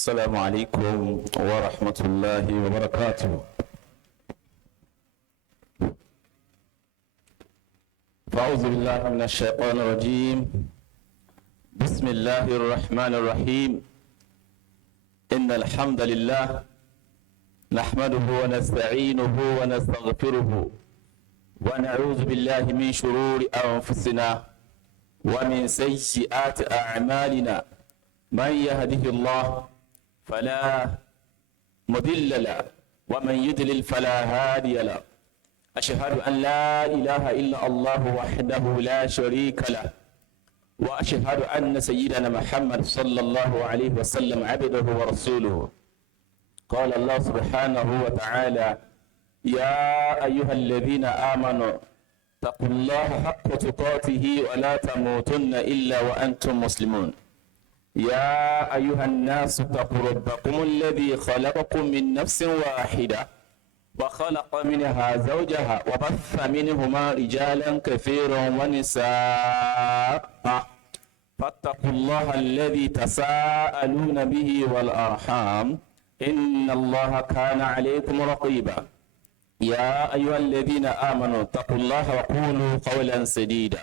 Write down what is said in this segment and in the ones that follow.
Assalamu Alaikum waramatullah wabaraktuh. فأعوذ بالله من الشيطان الرجيم. بسم الله الرحمن الرحيم. إن الحمد لله نحمده ونستعينه ونستغفره ونعوذ بالله من شرور أنفسنا ومن سيئات أعمالنا. من يهده الله فلا مضل له ومن يضلل فلا هادي له. أشهد أن لا إله إلا الله وحده لا شريك له وأشهد أن سيدنا محمد صلى الله عليه وسلم عبده ورسوله. قال الله سبحانه وتعالى: يا أيها الذين آمنوا اتقوا الله حق تقاته ولا تموتن إلا وأنتم مسلمون. يا أيها الناس اتقوا ربكم الذي خلقكم من نفس واحدة وخلق منها زوجها وبث منهما رجالا كثيرا ونساء. فاتقوا الله الذي تساءلون به والأرحام إن الله كان عليكم رقيبا. يا أيها الذين آمنوا اتقوا الله وقولوا قولا سديدا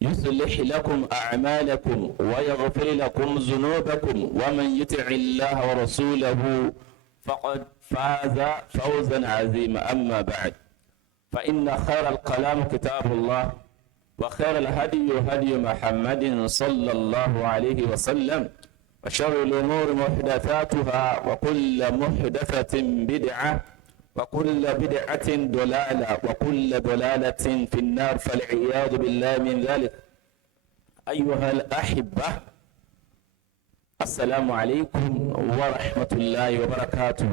يصلح لكم أعمالكم ويغفر لكم ذنوبكم ومن يطع الله ورسوله فقد فاز فوزا عظيما. أما بعد، فإن خير الكلام كتاب الله وخير الهدي هدي محمد صلى الله عليه وسلم وشر الأمور محدثاتها وكل محدثة بدعة وكل بدعة ضلالة وكل ضلالة في النار فالعياذ بالله من ذلك. أيها الأحبة، السلام عليكم ورحمة الله وبركاته.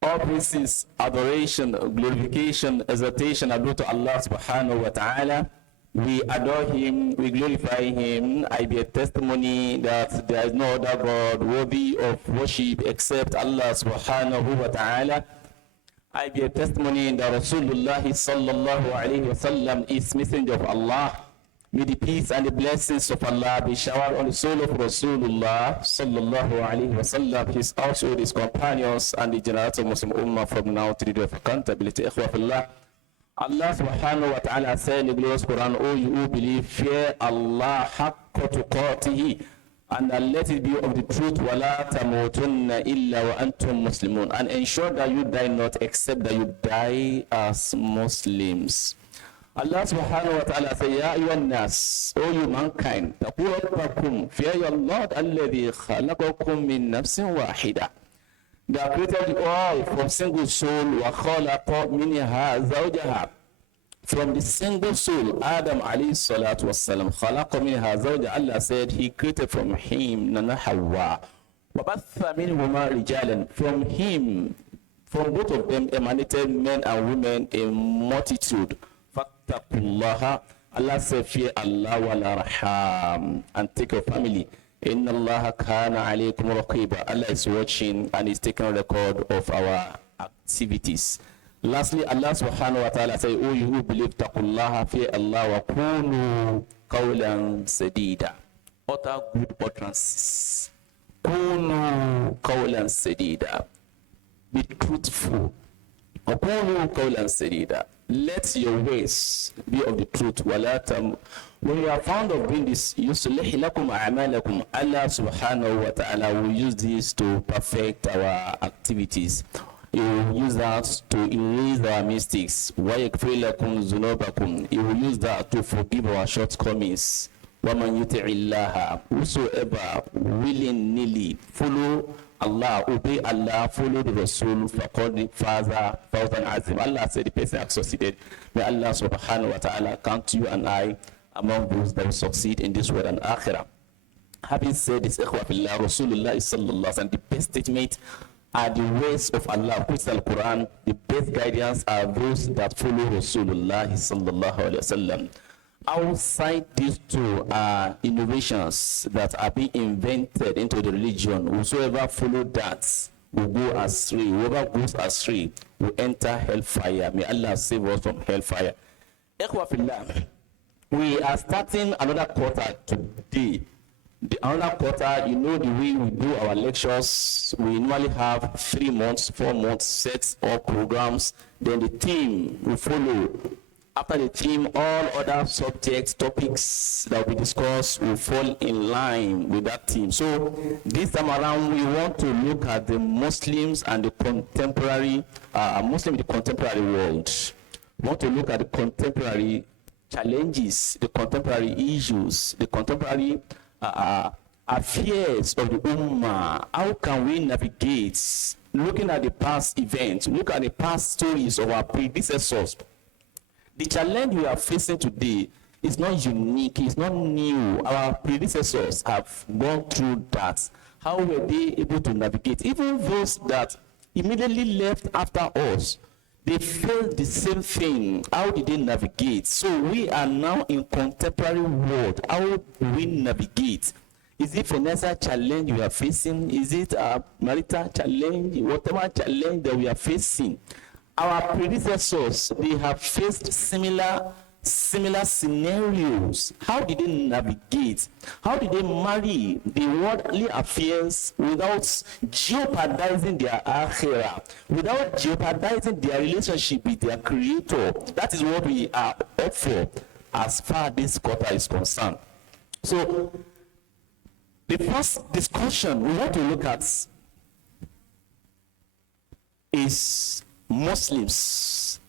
All praises, adoration, glorification, exaltation are due to Allah subhanahu wa ta'ala. We adore him, we glorify him. I bear testimony that there is no other God worthy of worship except Allah subhanahu wa ta'ala. I bear testimony that Rasulullah sallallahu alayhi wa sallam is messenger of Allah. May the peace and the blessings of Allah be showered on the soul of Rasulullah sallallahu alayhi wa sallam, his household, his companions, and the generation of Muslim Ummah from now to the day of accountability. Ikhwafillah, Allah subhanahu wa ta'ala said in the glorious Quran, "O you who believe, fear Allah haqqa tuqatihi, and let it be of the truth, وَلَا تَمُوتُنَّ إِلَّا وَأَنْتُمْ مُسْلِمُونَ, and ensure that you die not except that you die as Muslims." Allah subhanahu wa ta'ala said, "Ya ayyuhan nas, O you mankind, taqu rabbakum, fear your Lord, alladhi khalaqakum min nafsin wahida, that created you all from single soul, wa khalaqa minha zawjaha, from the single soul, Adam alayhi salatu wassalam, khalaqa minha zawjaha." Allah said he created from him Nana Hawa, wa batha minhuma rijalan, from him, from both of them emanated men and women a multitude. Fattaqullaha, Allah said fear Allah wal arham, and take your family. Inna Allah kana alaykum raqiba, Allah is watching and is taking record of our activities. Lastly, Allah subhanahu wa ta'ala say, "O you who believe, taqullaha, fear Allah, wa kunu qawlan sadida." Utter good utterances. Kunu qawlan sadida. Be truthful. Wa kunu qawlan sadida. Let your ways be of the truth. When you are found of doing this, yuslih lakum a'malakum, Allah subhanahu wa ta'ala will use this to perfect our activities. He will use that to erase our mistakes. Wa yaghfir lakum dhunubakum, He will use that to forgive our shortcomings. Wa man yuti'illaha, whosoever willingly follow Allah, obey Allah, follow the Rasul, faqad faza fawzan azim. Allah said the person has succeeded. May Allah subhanahu wa ta'ala count you and I among those that will succeed in this world and akhirah. Having said this, ikhwafillah, Rasulullah sallallahu alaihi wasallam, the best statement are the ways of Allah, which is Al-Quran. The best guidance are those that follow Rasulullah sallallahu alaihi wasallam. Outside these two are innovations that are being invented into the religion. Whosoever follow that will go astray. Whoever goes astray will enter hellfire. May Allah save us from hellfire. Ikhwa fillah, we are starting another quarter today The another quarter, you know the way we do our lectures, we normally have 3 months, 4 months sets of programs, then the theme will follow. After the theme, all other subjects, topics that will be discussed will fall in line with that theme. So this time around, we want to look at the Muslims and the contemporary, Muslim in the contemporary world. We want to look at the contemporary challenges, the contemporary issues, the contemporary affairs of the Ummah. How can we navigate, looking at the past events, look at the past stories of our predecessors? The challenge we are facing today is not unique, it's not new. Our predecessors have gone through that. How were they able to navigate? Even those that immediately left after us, they felt the same thing. How did they navigate? So we are now in contemporary world. How do we navigate? Is it financial challenge we are facing? Is it a marital challenge? Whatever challenge that we are facing, our predecessors, they have faced similar scenarios. How did they navigate? How did they marry the worldly affairs without jeopardizing their akhirah, without jeopardizing their relationship with their creator? That is what we are up for as far as this quarter is concerned. So the first discussion we want to look at is Muslims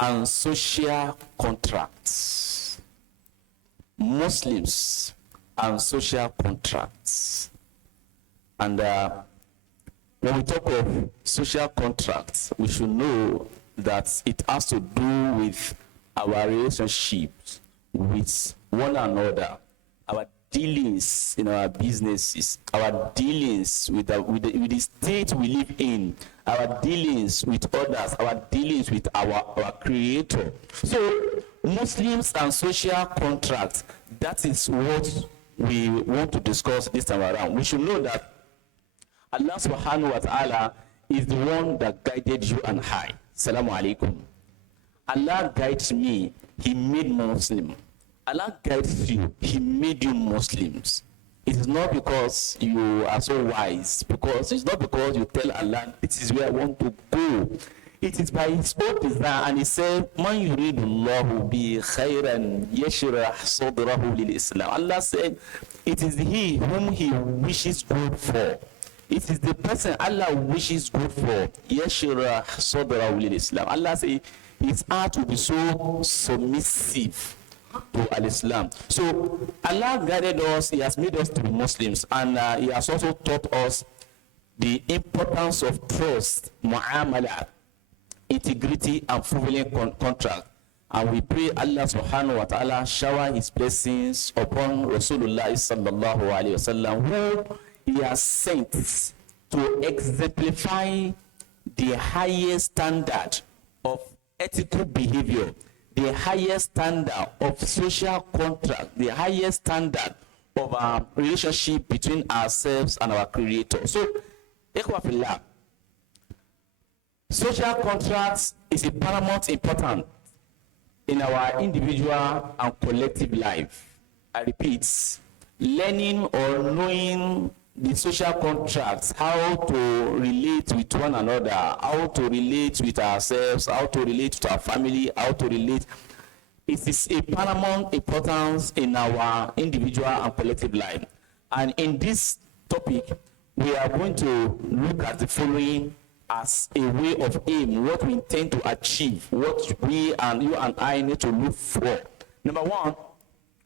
and social contracts. Muslims and social contracts. And when we talk of social contracts, we should know that it has to do with our relationships with one another, our dealings in our businesses, our dealings with the state we live in, our dealings with others, our dealings with our creator. So Muslims and social contracts, that is what we want to discuss this time around. We should know that Allah subhanahu wa ta'ala is the one that guided you and I. Asalamu Alaikum. Allah guides me, he made Muslim. Allah guides you, he made you Muslims. It is not because you are so wise, because it's not because you tell Allah, this is where I want to go. It is by his own desire, and he said, Man yuridullahu bi khairan yashrah sadrahu lil Islam. Allah said, it is he whom he wishes good for. It is the person Allah wishes good for. Yashrah sadrahu lil Islam. Allah said, his heart will be so submissive to Al-Islam. So Allah guided us, he has made us to be Muslims, and he has also taught us the importance of trust, mu'amala, integrity, and fulfilling contract. And we pray Allah subhanahu wa ta'ala shower his blessings upon Rasulullah sallallahu alayhi wasallam, who he has sent to exemplify the highest standard of ethical behavior, the highest standard of social contract, the highest standard of our relationship between ourselves and our creator. So, ikhwafillah, social contracts is a paramount important in our individual and collective life. I repeat, learning or knowing the social contracts, how to relate with one another, how to relate with ourselves, how to relate to our family, how to relate. It is a paramount importance in our individual and collective life. And in this topic, we are going to look at the following as a way of aim, what we intend to achieve, what we and you and I need to look for. Number one,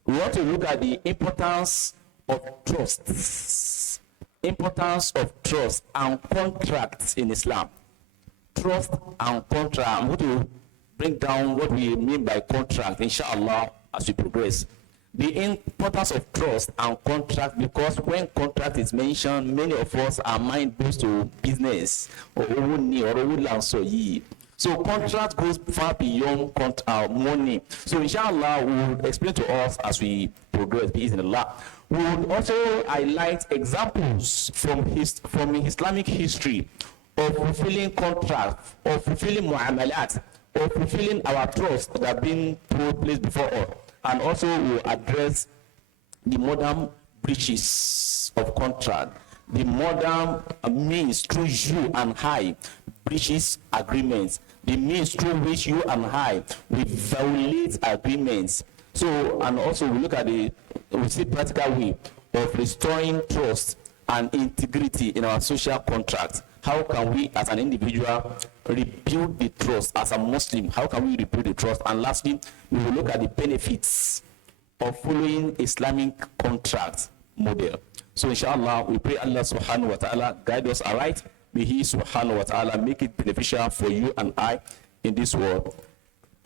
we want to look at the importance of trust. Importance of trust and contracts in Islam. Trust and contract. I'm going to bring down what we mean by contract, inshallah, as we progress. The importance of trust and contract, because when contract is mentioned, many of us, our mind goes to business or land. So contract goes far beyond money. So inshallah, we will explain to us as we progress, bismillah. We would also highlight examples from Islamic history of fulfilling contracts, of fulfilling mu'amalat, of fulfilling our trust that have been placed before us. And also we will address the modern breaches of contract. The modern means through you and I breaches agreements. The means through which you and I we violate agreements. So, and also we look at we see practical way of restoring trust and integrity in our social contract. How can we as an individual rebuild the trust as a Muslim? How can we rebuild the trust? And lastly, we will look at the benefits of following Islamic contract model. So inshallah, we pray Allah subhanahu wa ta'ala guide us aright. May He subhanahu wa ta'ala make it beneficial for you and I in this world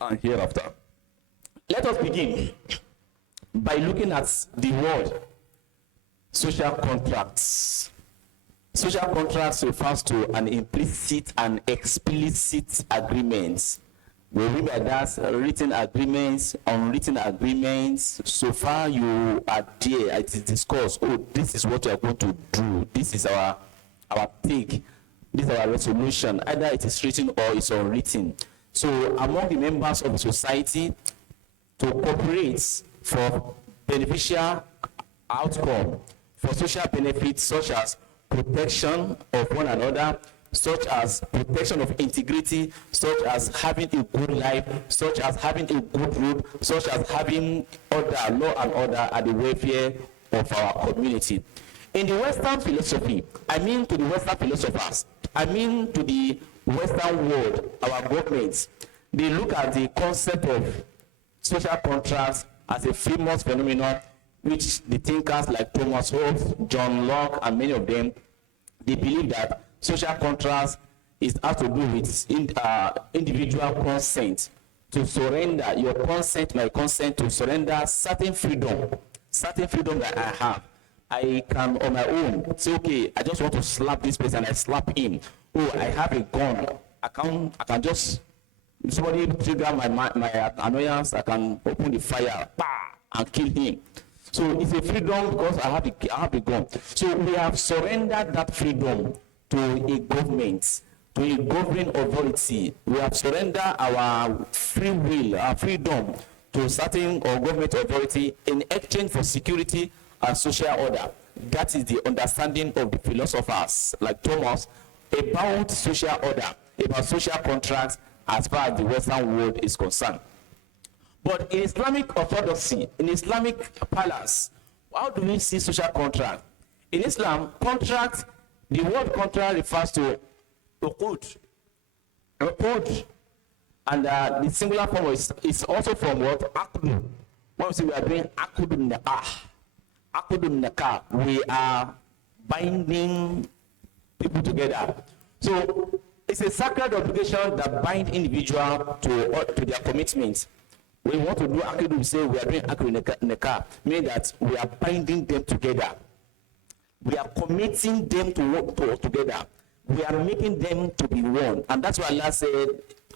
and hereafter. Let us begin by looking at the word social contracts. Social contracts refers to an implicit and explicit agreements. We read by that written agreements, unwritten agreements. So far you are there, it is discussed. Oh, this is what you are going to do. This is our take. This is our resolution. Either it is written or it's unwritten. So among the members of the society to cooperate for beneficial outcome, for social benefits such as protection of one another, such as protection of integrity, such as having a good life, such as having a good road, such as having order, law and order at the welfare of our community. In the Western philosophy, I mean to the Western philosophers, I mean to the Western world, our governments, they look at the concept of social contracts as a famous phenomenon which the thinkers like Thomas Hobbes, John Locke, and many of them, they believe that social contracts has to do with individual consent, to surrender your consent, my consent, to surrender certain freedom that I have. I can on my own say, okay, I just want to slap this person, I slap him. Oh, I have a gun. I can just, if somebody trigger my annoyance, I can open the fire, and kill him. So it's a freedom because I have a gun. So we have surrendered that freedom to a government, to a governing authority. We have surrendered our free will, our freedom to certain or government authority in exchange for security and social order. That is the understanding of the philosophers like Thomas about social order, about social contracts as far as the Western world is concerned. But in Islamic orthodoxy, in Islamic palace, how do we see social contract? In Islam, contract, the word contract refers to uqud. Uqud. And the singular form is also from what? Aqdu. When we say we are doing aqdun nakah. Aqdun nakah, we are binding people together. So it's a sacred obligation that binds individuals to their commitments. We want to do akidu, we say we are doing akidu nekah, meaning that we are binding them together. We are committing them to work together. We are making them to be one. And that's why Allah said,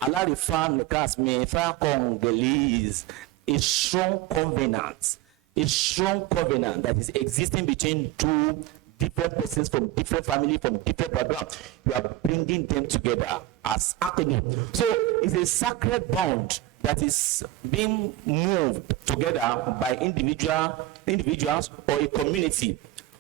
Allah refer nekahs mefa kongelis, a strong covenant. A strong covenant that is existing between two different persons from different family, from different backgrounds. You are bringing them together as akidu. So it's a sacred bond that is being moved together by individuals or a community,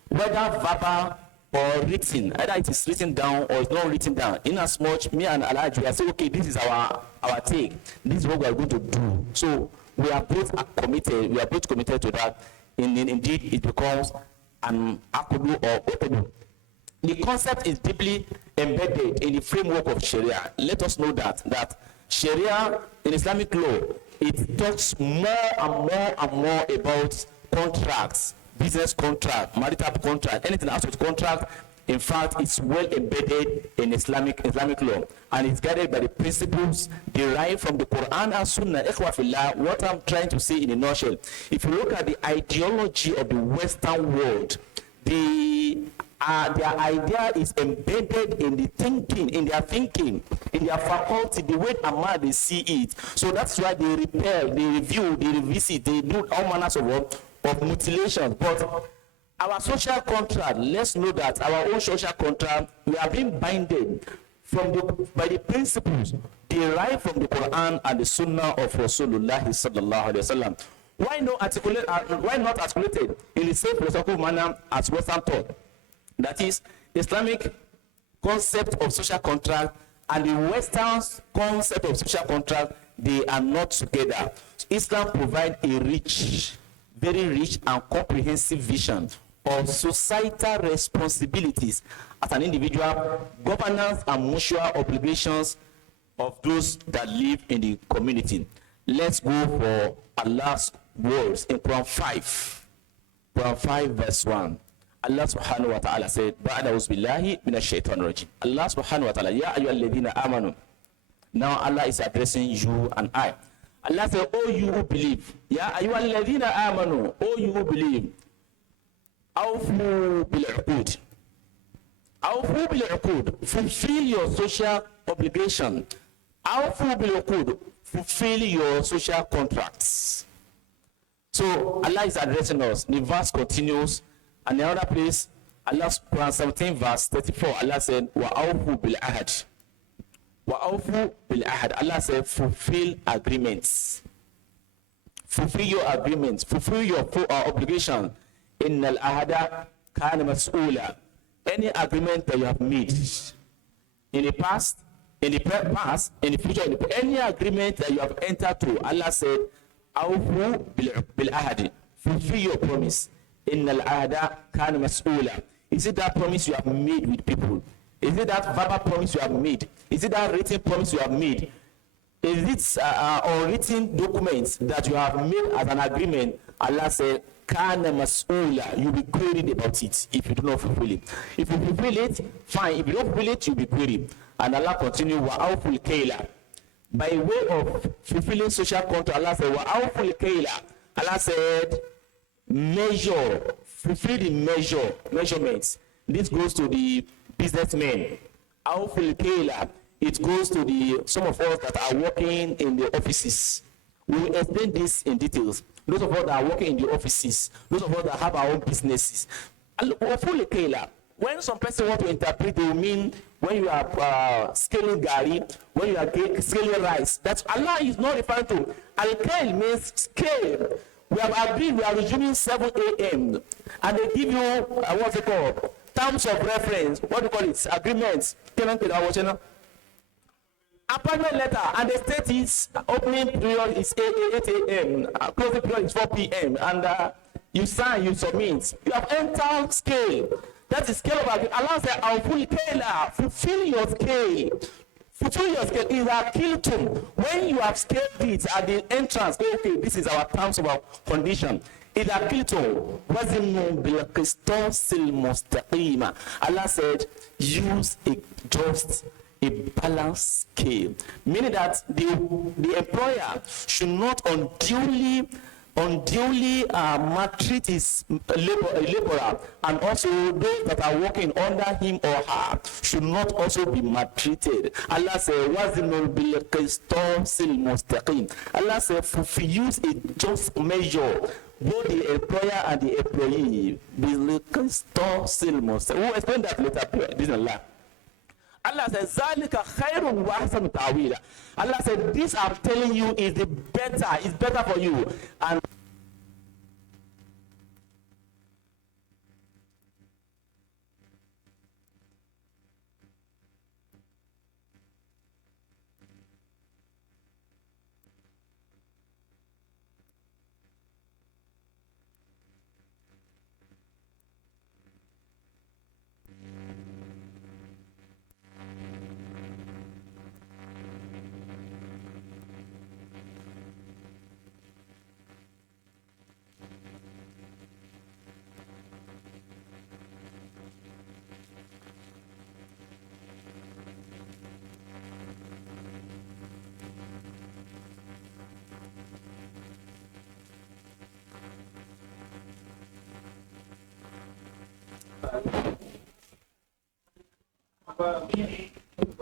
whether verbal or written, either it is written down or it's not written down. In as much me and Elijah, we are saying, okay, this is our take, this is what we are going to do. So we are both committed to that. Indeed, it becomes an akudu or okudu. The concept is deeply embedded in the framework of Sharia. Let us know that Sharia in Islamic law, it talks more and more about contracts, business contract, marital contract, anything else with contract. In fact, it's well embedded in Islamic law, and it's guided by the principles derived from the Quran and Sunnah. Ikhwa fillah, what I'm trying to say in a nutshell, if you look at the ideology of the Western world, their idea is embedded in the thinking, in their faculty, the way Ahmad they see it. So that's why they repel, they review, they revisit, they do all manners of mutilations. But our social contract, let's know that our own social contract, we are being binded by the principles derived from the Quran and the Sunnah of Rasulullah sallallahu alaihi wasallam. Why not articulated in the same philosophical manner as Western thought? That is, Islamic concept of social contract and the Western concept of social contract, they are not together. Islam provides a rich, very rich and comprehensive vision of societal responsibilities as an individual, governance and mutual obligations of those that live in the community. Let's go for Allah's words in Quran 5. Quran 5 verse 1. Allah subhanahu wa ta'ala said, Ba'da uzbillahi minash shaitan rajim. Allah subhanahu wa ta'ala, Ya ayyuhalladhina amanu. Now Allah is addressing you and I. Allah said, oh you who believe. Ya ayyuhalladhina amanu. Oh you who believe. Awfu bil-uqud. Awfu bil-uqud. Fulfill your social obligation. Awfu bil-uqud. Fulfill your social contracts. So Allah is addressing us. The verse continues. And in another place, Allah, Quran 17 verse 34, Allah said, Wa'awfu bil-ahad. Wa'awfu bil-ahad. Allah said, fulfill agreements. Fulfill your agreements. Fulfill your obligation. Innal ahada kana mas'ula. Any agreement that you have made in the past, in the past, in the future, any agreement that you have entered to, Allah said, Awfu bil-ahad. Fulfill your promise. Innal ahada kana mas'ula. Is it that promise you have made with people? Is it that verbal promise you have made? Is it that written promise you have made? Is it unwritten documents that you have made as an agreement? Allah said, kana mas'ula. You'll be queried about it if you do not fulfill it. If you fulfill it, fine. If you don't fulfill it, you'll be queried. And Allah continued, wa'awful kayla. By way of fulfilling social contract, Allah said, wa'awful kayla. Allah said, measure, fulfill the measurements. This goes to the businessmen. Awful kayla. It goes to the some of us that are working in the offices. We will explain this in details. Those of us that are working in the offices, those of us that have our own businesses. Awful kayla. When some person want to interpret, they will mean when you are scaling gari, when you are scaling rice. That's Allah is not referring to. Al-Kail means scale. We have agreed we are resuming 7 a.m. and they give you what's it called? Terms of reference. What do you call it? Agreements. Appointment letter, and the state is opening period is 8 a.m. Closing period is 4 p.m. and you sign, you submit. You have entered scale. That is scale of agreement. Allah said, "I'll fulfill your scale." Fulfill your scale is a kiltum. When you have scaled it at the entrance, okay, this is our terms of our condition. Is a kiltum. Wazinu bil qistasil mustaqima. Allah said, use a just, a balanced scale. Meaning that the employer should not unduly maltreat his laborer, and also those that are working under him or her should not also be maltreated. Allah said, "Wazinul bil qistasil mustaqim." Allah said, use a just measure, both the employer and the employee. Bil qistasil mustaqim. We'll explain that later. Bismillah. Allah says, "Zalika khairun wa ahsanu ta'wila." Allah said, "This I'm telling you is the better. It's better for you." And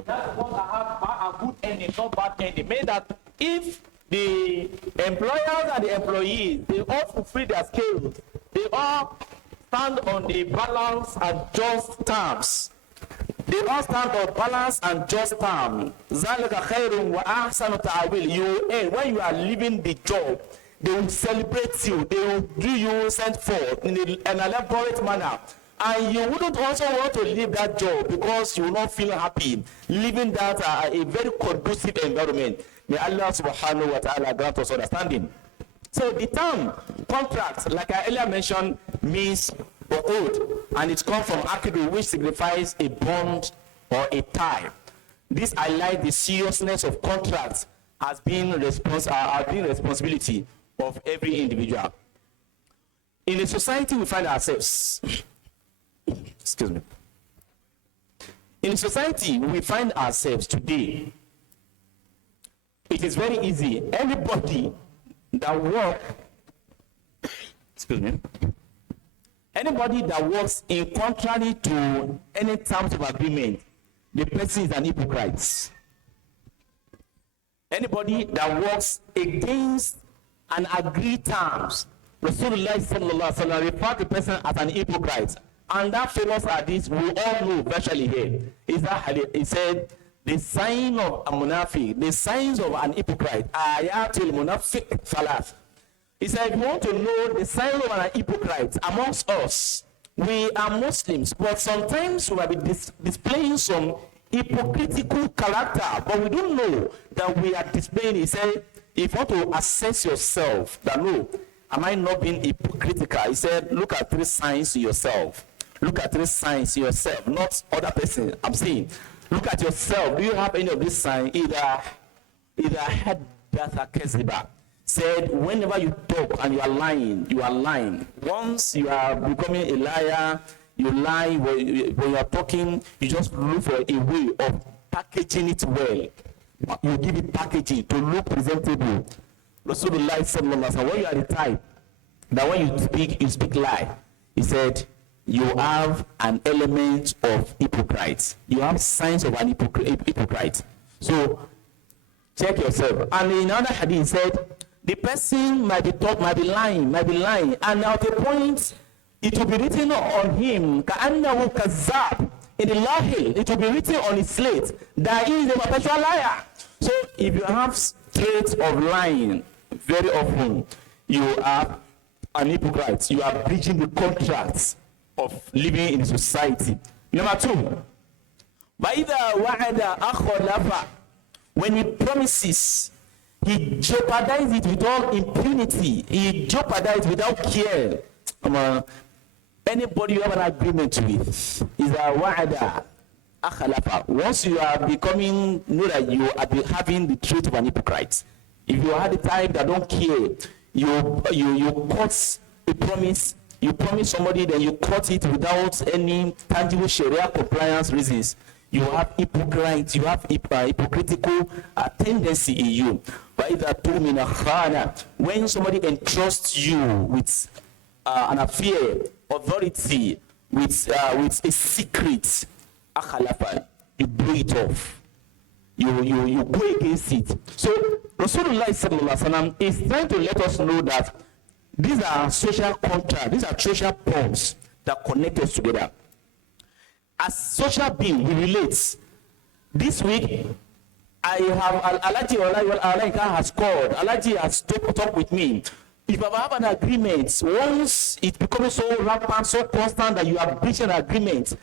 that's what I have a good ending, not bad ending. Meaning that if the employers and the employees, they all fulfill their skills, they all stand on the balance and just terms. They all stand on balance and just terms. Zalika khairun wa ahsanu ta'wil. You end when you are leaving the job. They will celebrate you. They will do you sent forth in an elaborate manner. And you wouldn't also want to leave that job because you will not feel happy leaving that a very conducive environment. May Allah subhanahu wa ta'ala grant us understanding. So the term contract, like I earlier mentioned, means oath, and it comes from akidu, which signifies a bond or a tie. This highlights the seriousness of contracts as being responsibility of every individual. In a society we find ourselves, excuse me. In a society we find ourselves today, it is very easy. Anybody that works in contrary to any terms of agreement, the person is an hypocrite. Anybody that works against an agreed terms, Rasulullah sallallahu alaihi wasallam referred to the person as an hypocrite. And that famous hadith we all know virtually here is that hadith. He said, the sign of a munafiq, the signs of an hypocrite, ayatul munafiq thalath. He said, if you want to know the sign of an hypocrite amongst us, we are Muslims, but sometimes we might be displaying some hypocritical character, but we don't know that we are displaying. He said, if you want to assess yourself, that no, am I not being hypocritical? He said, look at 3 signs to yourself. Look at 3 signs to yourself, not other person. I'm saying, look at yourself. Do you have any of these signs? Either hadatha kaziba. Said, whenever you talk and you are lying, you are lying. Once you are becoming a liar, you lie. When you are talking, you just look for a way of packaging it well. You give it packaging to look presentable. Rasulullah sallallahu alaihi wasallam, when you are the type that when you speak lie, he said, you have an element of hypocrite. You have signs of an hypocrite. So check yourself. And in another hadith, he said, the person might be lying, and at a point it will be written on him, كأنه كذاب. In the lahil, it will be written on his slate that he is a perpetual liar. So if you have traits of lying, very often you are an hypocrite. You are breaching the contracts of living in society. Number 2, وَإِذَا وَعَدَ أَخْلَفَ. When he promises, he jeopardizes it with all impunity. He jeopardizes without care. Anybody you have an agreement with is a wa'ada akhalafa. Once you are becoming, know that you are having the trait of an hypocrite. If you are the type that don't care, you cut a promise. You promise somebody, then you cut it without any tangible Sharia compliance reasons. You have hypocrite, you have hypocritical tendency in you. When somebody entrusts you with an affair, authority, with a secret, you blow it off. You go against it. So Rasulullah sallallahu alaihi wasallam is trying to let us know that these are social contracts, these are social bonds that connect us together. As social being, we relate. This week, I have Alaji Olaika has called. Alaji has talked with me. If I have an agreement, once it becomes so rampant, so constant that you are breaching an agreement,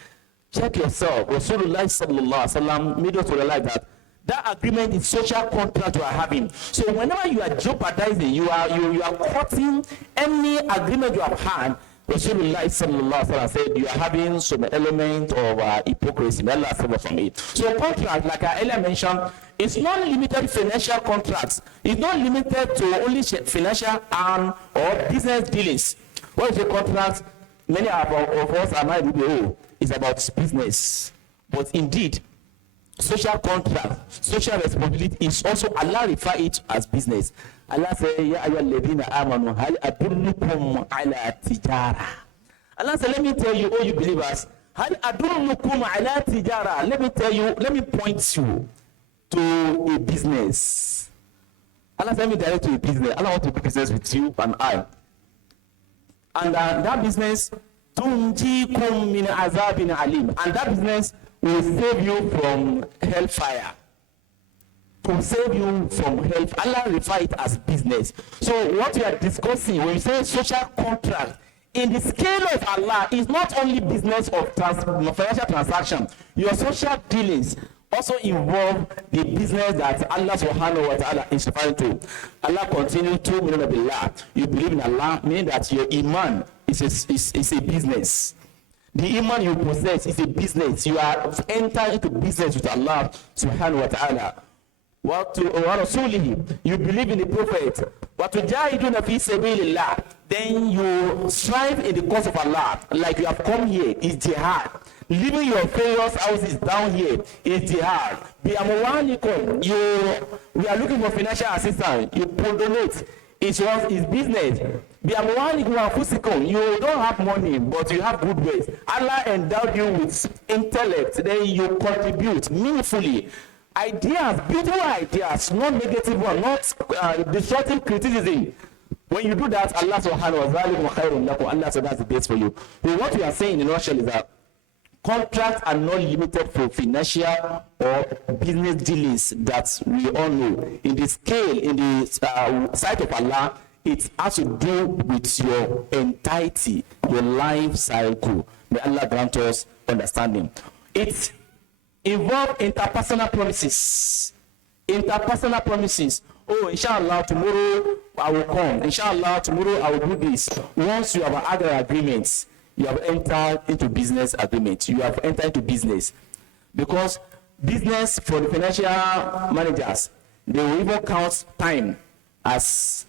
check yourself. Rasulullah sallallahu alaihi wasallam made us realize that agreement is social contract you are having. So whenever you are jeopardizing, you are cutting any agreement you have had. Rasulullah sallallahu alaihi wasallam said you are having some element of hypocrisy. May Allah save us from it. So contract, like I earlier mentioned, it's not limited to financial contracts. It's not limited to only financial or business dealings. What is a contract? Many of us are not really, it's about business. But indeed, social contract, social responsibility is also, Allah refer it as business. Allah says, Ya ayyuhalladhina amanu hal adullukum ala tijara. Allah said, let me tell you, all you believers, hal adullukum ala tijara. Let me tell you, let me point you to a business. Allah said, let me direct you to a business. Allah wants to do business with you and I. And that business, tunjikum min azabin alim. And that business will save you from hellfire. to save you from help. Allah refer it as business. So what we are discussing when we say social contract in the scale of Allah is not only business of financial transaction. Your social dealings also involve the business that Allah subhanahu wa ta'ala is referring to. Allah continues to meaning of Allah. You believe in Allah, meaning that your iman is a business. The iman you possess is a business. You are entered into business with Allah subhanahu wa ta'ala. وَرَسُولِهِ, you believe in the Prophet. وَتُجَاهِدُونَ فِي سَبِيلِ اللَّهِ, then you strive in the cause of Allah, like you have come here, is jihad. Leaving your various houses down here is jihad. We are looking for financial assistance, you donate. It's business. You don't have money, but you have good ways. Allah endowed you with intellect, then you contribute meaningfully. Ideas, beautiful ideas, not negative one, not destructive criticism. When you do that, Allah subhanahu wa ta'ala, Allah said that's the best for you. So what we are saying in Russia is that contracts are not limited for financial or business dealings that we all know. In the scale, in the sight of Allah, it has to do with your entirety, your life cycle. May Allah grant us understanding. It involves interpersonal promises. Interpersonal promises. Oh, inshallah, tomorrow I will come. Inshallah, tomorrow I will do this. Once you have other agreements, you have entered into business agreement. You have entered into business. Because business for the financial managers, they will even count time as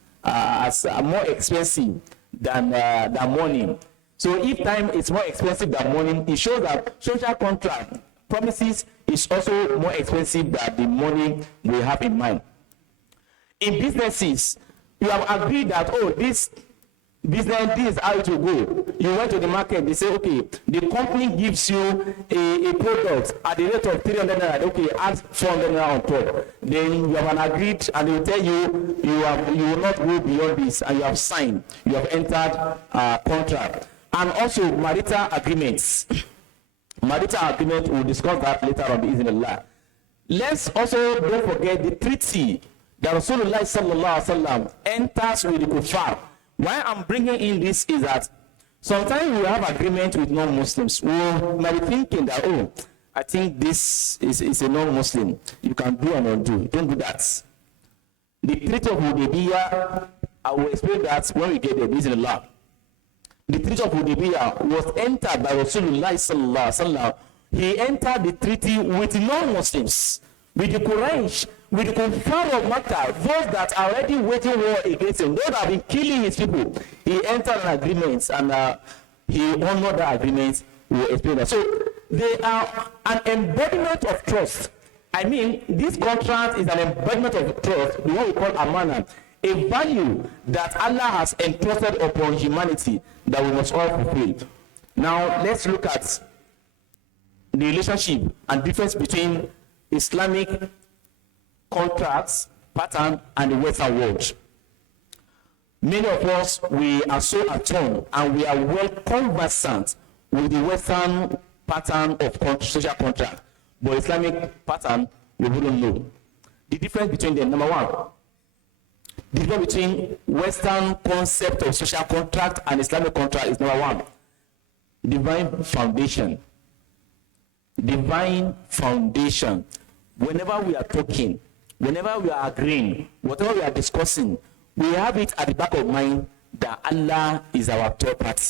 more expensive than money. So if time is more expensive than money, it shows that social contract promises is also more expensive than the money we have in mind. In businesses, you have agreed that, oh, this business, this is how it will go. You went to the market, they say, okay, the company gives you a product at the rate of 300 naira, okay, add 400 naira on top. Then you have an agreed, and they will tell you, you will not go beyond this, and you have signed, you have entered a contract. And also marital agreements. Marital agreement, we'll discuss that later on, bi'idhnillah. Let's also don't forget the treaty that Rasulullah sallallahu alaihi wasallam enters with the kuffar. Why I'm bringing in this is that sometimes we have agreement with non-Muslims. We might be thinking that, oh, I think this is a non-Muslim. You can do and undo. Don't do that. The Treaty of Hudaybiyah, I will explain that when we get there, bi'idhnillah. The Treaty of Hudaybiyah was entered by Rasulullah sallallahu alaihi wasallam. He entered the treaty with non-Muslims, with the Quraysh, with the kuffar of Makkah, those that are already waging war against him, those that have been killing his people. He entered an agreement, and he honored the agreement. We will explain that. So they are an embodiment of trust. I mean, this contract is an embodiment of trust, what we call amana, a value that Allah has entrusted upon humanity that we must all fulfill. Now, let's look at the relationship and difference between Islamic contracts, pattern, and the Western world. Many of us, we are so attuned and we are well conversant with the Western pattern of social contract, but Islamic pattern, we wouldn't know. The difference between them, number one, the difference between Western concept of social contract and Islamic contract is number one, divine foundation. Divine foundation. Whenever we are talking, whenever we are agreeing, whatever we are discussing, we have it at the back of mind that Allah is our third party.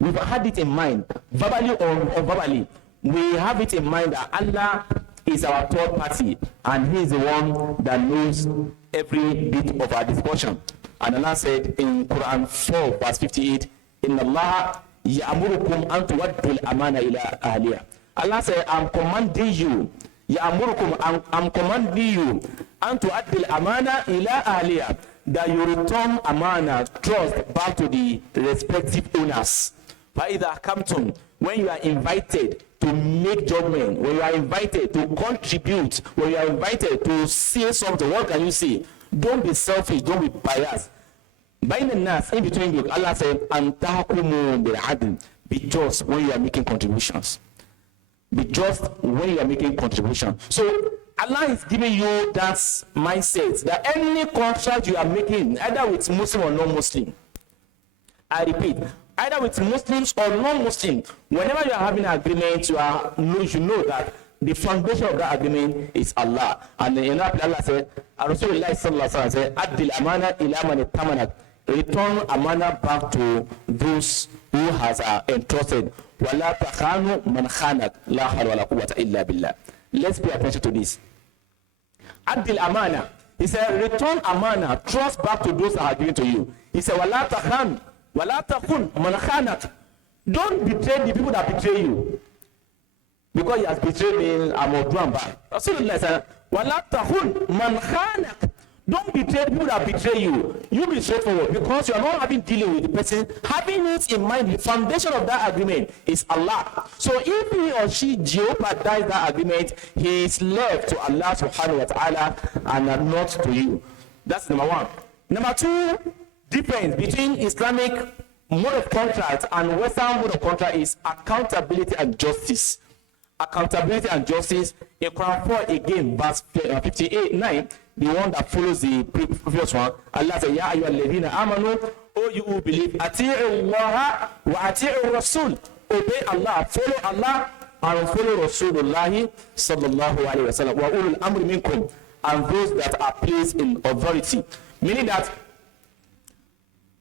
We've had it in mind, verbally or unverbally. We have it in mind that Allah is our third party, and He is the one that knows every bit of our discussion. And Allah said in Quran 4, verse 58, Inna Allah ya'murukum an tuwaddul amana ila ahliha. Allah said, I'm commanding you, I'm commanding you and to addil amana ila ahliya, that you return amana, trust, back to the respective owners. فَإِذَا كَمْتُمْ, when you are invited to make judgment, when you are invited to contribute, when you are invited to say something, what can you say? Don't be selfish, don't be biased. By the nas, in between you, Allah said, أَنْتَحْكُمُوا بِالْعَدْلِ, be just when you are making contributions. Be just when you are making contribution. So Allah is giving you that mindset that any contract you are making, either with Muslim or non-Muslim, I repeat, either with Muslims or non-Muslim, whenever you are having an agreement, you know that the foundation of that agreement is Allah. And in that Allah said, Rasulullah sallallahu alaihi wasallam said, "Addil amana ila man ittamanak." Return amana back to those who has entrusted. Wala takhanu man khanak. La hawla wala quwwata illa billah. Let's pay attention to this. Addil amana. He said, return amana, trust back to those that are given to you. He said, wala takhanu. Wala takhun man khanak. Don't betray the people that betray you. Because he has betrayed me, I'm a drum back. Rasulullah said, wala takhun man khanak. Don't betray the people that betray you. You be straightforward because you are not having dealing with the person. Having it in mind, the foundation of that agreement is Allah. So if he or she jeopardize that agreement, he is left to Allah subhanahu wa ta'ala and not to you. That's number one. Number two, difference between Islamic mode of contract and Western mode of contract is accountability and justice. Accountability and justice. In Quran 4 again, verse 58:9, the one that follows the previous one, Allah says, Ya ayyuhalladhina amanu, O you who believe, ati'u Allah wa ati'u Rasul. Obey Allah, follow Allah, and follow Rasulullah sallallahu alayhi wa sallam. Wa ulul amri minkum, and those that are placed in authority. Meaning that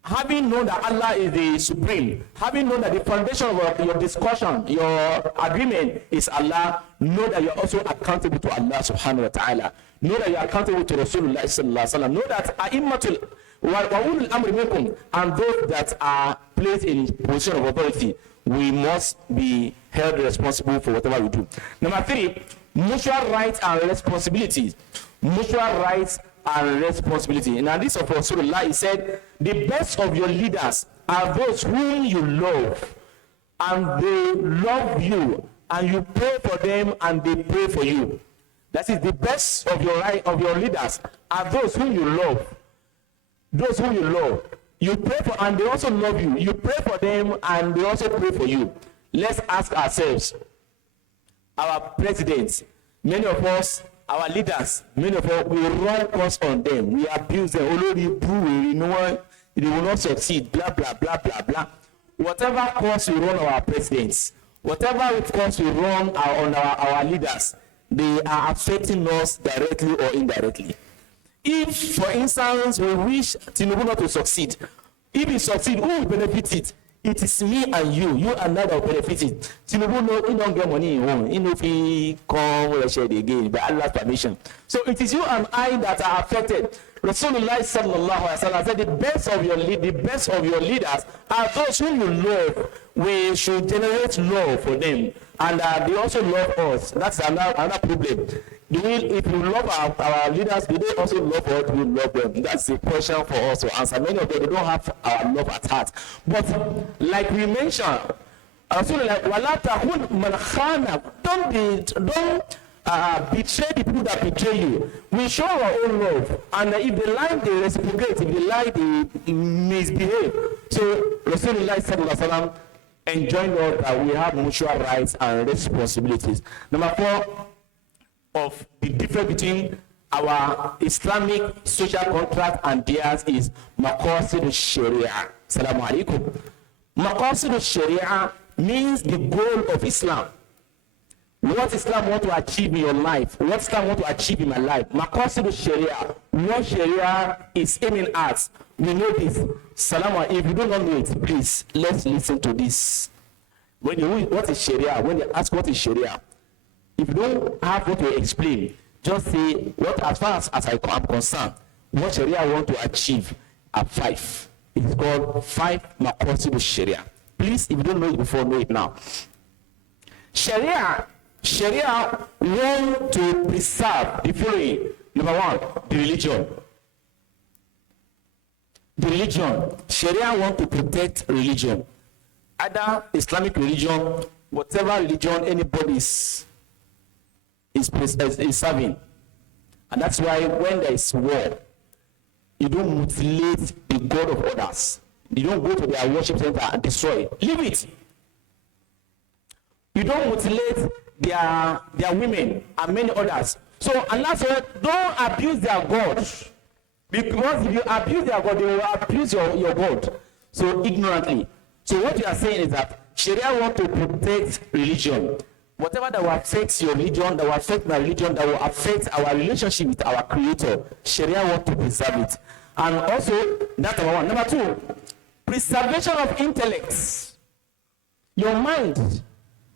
having known that Allah is the supreme, having known that the foundation of your discussion, your agreement is Allah, know that you're also accountable to Allah subhanahu wa ta'ala. Know that you're accountable to Rasulullah sallallahu alaihi wasallam. Know that a'immatul wa ulul amri minkum, and those that are placed in position of authority, we must be held responsible for whatever we do. Number three, mutual rights and responsibilities. Mutual rights and responsibility. In hadith of Rasulullah, he said, the best of your leaders are those whom you love, and they love you, and you pray for them, and they pray for you. That is, the best of your leaders are those whom you love. Those whom you love, you pray for, and they also love you. You pray for them, and they also pray for you. Let's ask ourselves, our presidents, many of us, our leaders, many of us, we run course on them. We abuse them. They will not succeed. Blah, blah, blah, blah, blah. Whatever course we run our presidents, whatever course we run on our leaders, they are affecting us directly or indirectly. If, for instance, we wish Tinubu not to succeed, if he succeeds, who will benefit it? It is me and you and I that will benefit it. Tinubu, no, he don't get money in home. He know if he come share again by Allah's permission. So it is you and I that are affected. Rasulullah sallallahu alaihi wasallam said, the best of your leaders are those whom you love. We should generate love for them, and they also love us. That's another problem. If you love our leaders, do they also love us? Do we love them? That's the question for us to answer. Many of them, they don't have our love at heart. But like we mentioned, don't betray the people that betray you. We show our own love, and if they lie, they reciprocate. If they lie, they misbehave. So Rasulullah sallallahu alaihi wasallam enjoined us that we have mutual rights and responsibilities. Number 4 of the difference between our Islamic social contract and theirs is maqasid al-sharia. Asalamu Alaikum. Maqasid al-sharia means the goal of Islam. What Islam want to achieve in your life, what Islam want to achieve in my life. Maqasid al-sharia, what Sharia is aiming at. We know this. Salama, if you don't know it, please, let's listen to this. What is Sharia? When they ask what is Sharia, if you don't have what to explain, just say, what, as far as I am concerned, what Sharia want to achieve are 5. It is called 5 maqasid al-sharia. Please, if you don't know it before, know it now. Sharia want to preserve the following. Number 1, the religion. The religion. Sharia want to protect religion. Either Islamic religion, whatever religion anybody is serving. And that's why when there is war, you don't mutilate the God of others. You don't go to their worship center and destroy it. Leave it. You don't mutilate their women and many others. So Allah said, don't abuse their God. Because if you abuse their God, they will abuse your God. So ignorantly. So what you are saying is that Sharia want to protect religion. Whatever that will affect your religion, that will affect my religion, that will affect our relationship with our Creator, Sharia want to preserve it. And also, that's number one. Number two, preservation of intellect. Your mind.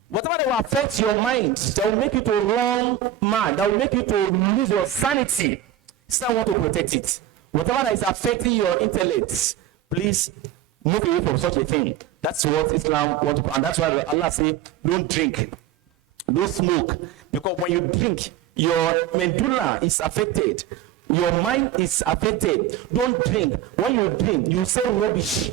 Whatever that will affect your mind, that will make you to run mad, that will make you to lose your sanity, Islam want to protect it. Whatever that is affecting your intellect, please move away from such a thing. That's what Islam wants to, and that's why Allah says, don't drink, don't smoke, because when you drink, your medulla is affected, your mind is affected. Don't drink. When you drink, you say rubbish.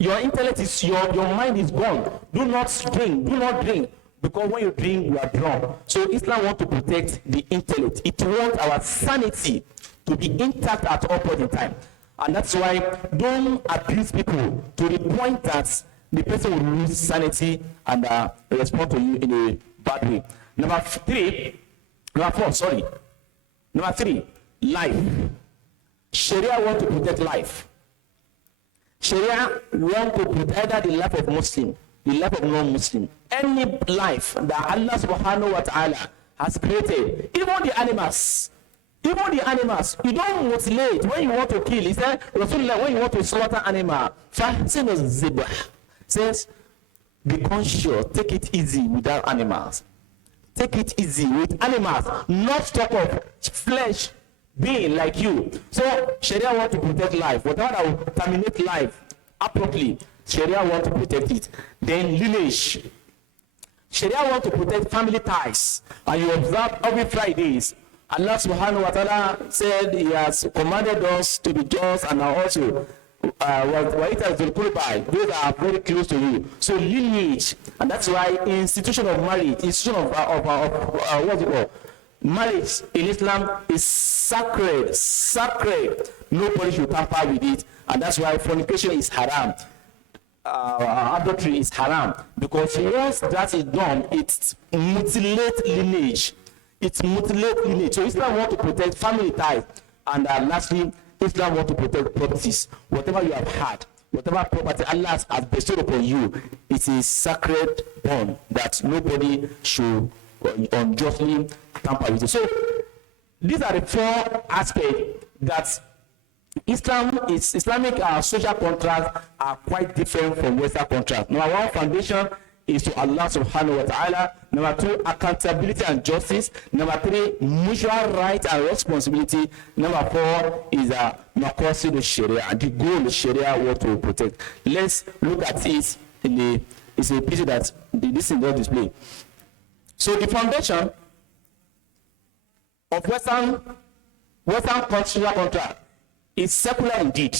Your intellect is your mind is gone. Do not drink. Do not drink. Because when you drink, you are drunk. So Islam wants to protect the intellect. It wants our sanity to be intact at all point in time. And that's why don't abuse people to the point that the person will lose sanity and respond to you in a bad way. Number three, life. Sharia want to protect life. Sharia want to protect either the life of Muslim, the life of non-Muslim. Any life that Allah subhanahu wa ta'ala has created, even the animals, you don't mutilate when you want to kill. He said, Rasulullah, when you want to slaughter animal, says, be conscious, take it easy with that animals. Take it easy with animals, not talk of flesh being like you. So Sharia want to protect life. Whatever that will terminate life abruptly, Sharia want to protect it. Then lineage. Sharia want to protect family ties. And you observe every Fridays, Allah subhanahu wa ta'ala said he has commanded us to be just and also those are very close to you. So lineage, and that's why institution of marriage, institution of what's it called? Marriage in Islam is sacred. Nobody should tamper with it, and that's why fornication is haram. Adultery is haram, because once that is done, it mutilates lineage. So Islam want to protect family ties, and lastly, Islam want to protect properties. Whatever you have had, whatever property Allah has bestowed upon you, it is sacred bond that nobody should unjustly tamper with it. So these are the four aspects that Islamic social contracts are quite different from Western contracts. Number one, foundation is to Allah subhanahu wa ta'ala. Number two, accountability and justice. Number three, mutual right and responsibility. Number four is maqasid sharia, the goal Sharia want to protect. Let's look at it it's a picture that this is not display. So the foundation of Western constitutional contract is secular indeed.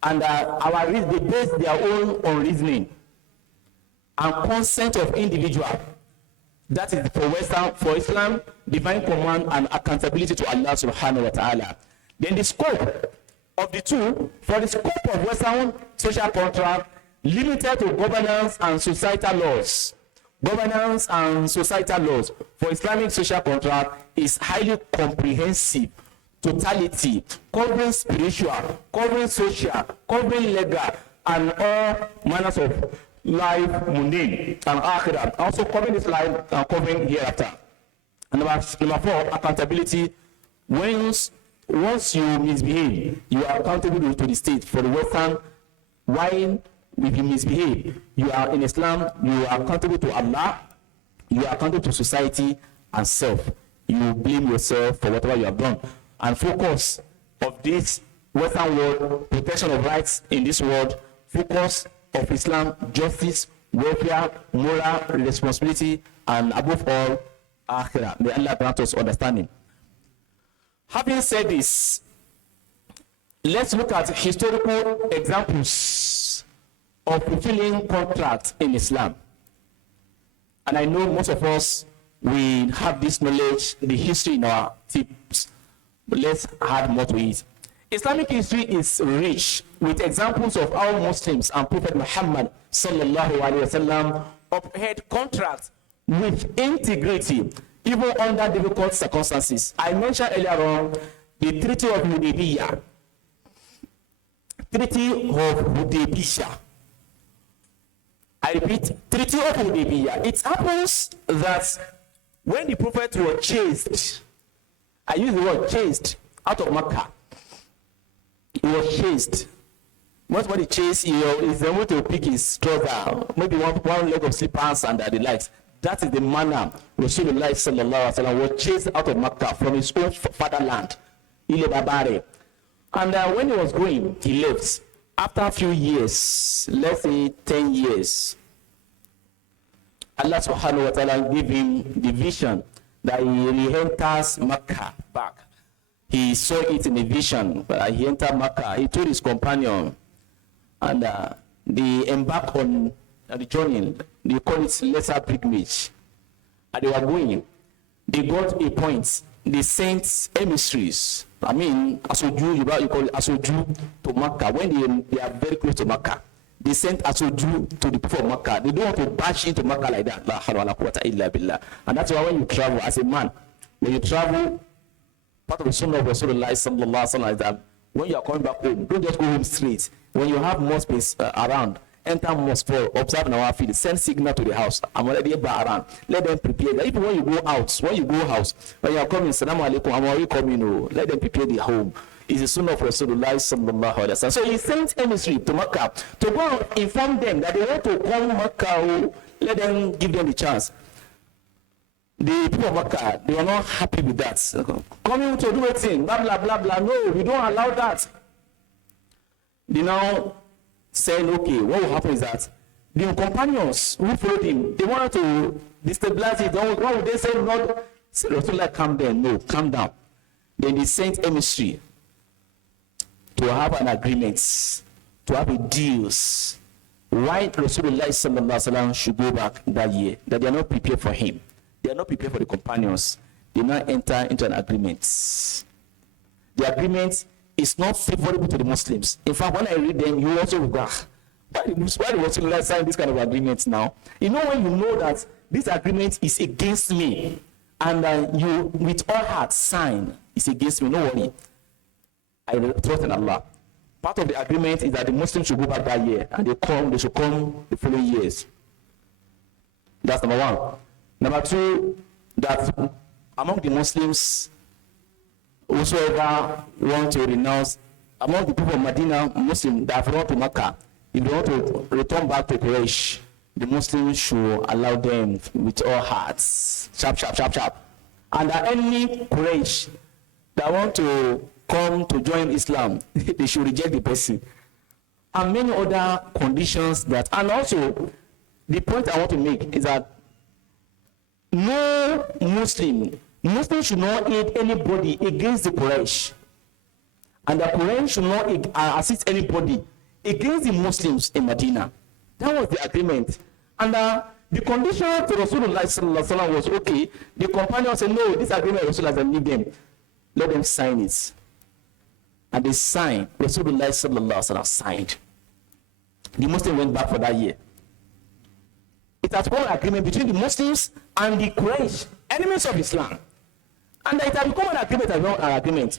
And they base their own on reasoning and consent of individual. That is for Islam, divine command and accountability to Allah subhanahu wa ta'ala. Then the scope of the two, for the scope of Western social contract, limited to governance and societal laws. For Islamic social contract is highly comprehensive, totality, covering spiritual, covering social, covering legal, and all manners of life, mundane, and akhirah. Also covering this life and covering hereafter. And number four, accountability. Once you misbehave, you are accountable to the state. For the Western, while if you misbehave, you are in Islam, you are accountable to Allah, you are accountable to society and self. You blame yourself for whatever you have done. And focus of this Western world, protection of rights in this world, focus of Islam, justice, welfare, moral responsibility, and above all, akhirah. May Allah grant us understanding. Having said this, let's look at historical examples of fulfilling contracts in Islam. And I know most of us, we have this knowledge, the history in our tips, but let's add more to it. Islamic history is rich with examples of how Muslims and Prophet Muhammad sallallahu alaihi wasallam upheld contracts with integrity, even under difficult circumstances. I mentioned earlier on the Treaty of Hudaybiyah. Treaty of Hudaybiyah. I repeat, Treaty of Hudaybiyah. It happens that when the Prophet was chased, I use the word chased, out of Mecca. He was chased. Once when he chased, he is able to pick his trouser, maybe one leg of slippers and the likes. That is the manner Rasulullah sallallahu alaihi wasallam was chased out of Mecca from his own fatherland, Ile Babare. And when he was going, he left. After a few years, let's say 10 years, Allah subhanahu wa ta'ala gave him the vision that he re-enters Mecca back. He saw it in a vision, but he entered Mecca. He told his companion, and they embarked on the journey. They call it lesser pilgrimage. And they were going. They got a point. They sent emissaries. I mean, Asoju, you call it Asoju to Mecca. When they are very close to Mecca, they sent Asoju to the people of Mecca. They don't want to bash into Mecca like that. La hawla wala quwwata illa billah. And that's why when you travel as a man, when you travel, part of the sunnah of Rasulullah sallallahu alaihi wasallam is that when you are coming back home, don't just go home straight. When you have more space around, enter mosque for observe in our field, send signal to the house. I'm already around. Let them prepare. Even when you go out, when you are coming, Asalamu Alaikum, I'm already coming. Oh, let them prepare the home. It's the sunnah of Rasulullah sallallahu alaihi wasallam. So he sent emissary to Makkah to go and inform them that they want to come Makkah. Oh, let them give them the chance. The people of Makkah, they were not happy with that. Coming to do a thing, blah blah blah blah. No, we don't allow that. They now said, okay, what will happen is that the companions who followed him, they wanted to destabilize it. What would they say? Not Rasulullah, calm down. No, calm down. Then they sent emissary to have an agreement, to have a deals. Why Rasulullah sallallahu alaihi wasallam should go back that year? That they are not prepared for him. They are not prepared for the companions. They now enter into an agreement. The agreement is not favorable to the Muslims. In fact, when I read them, you also will go, why the Muslims sign this kind of agreement now? You know, when you know that this agreement is against me, and you with all heart sign, it's against me, no worry. I trust in Allah. Part of the agreement is that the Muslims should go back that year, and they should come the following years. That's number one. Number two, that among the Muslims, whosoever want to renounce, among the people of Medina, Muslim that have gone to Mecca, if they want to return back to Quraysh, the Muslims should allow them with all hearts. Sharp. And any Quraysh that want to come to join Islam, they should reject the person. And many other conditions that, and also, the point I want to make is that no Muslim should not aid anybody against the Quraysh. And the Quraysh should not assist anybody against the Muslims in Medina. That was the agreement. And the condition to Rasulullah sallallahu alaihi wasallam was okay. The companions said, no, this agreement Rasulullah said, leave them. Let them sign it. And they signed. Rasulullah sallallahu alaihi wasallam signed. The Muslims went back for that year. It has become an agreement between the Muslims and the Quraysh, enemies of Islam. And it has become an agreement.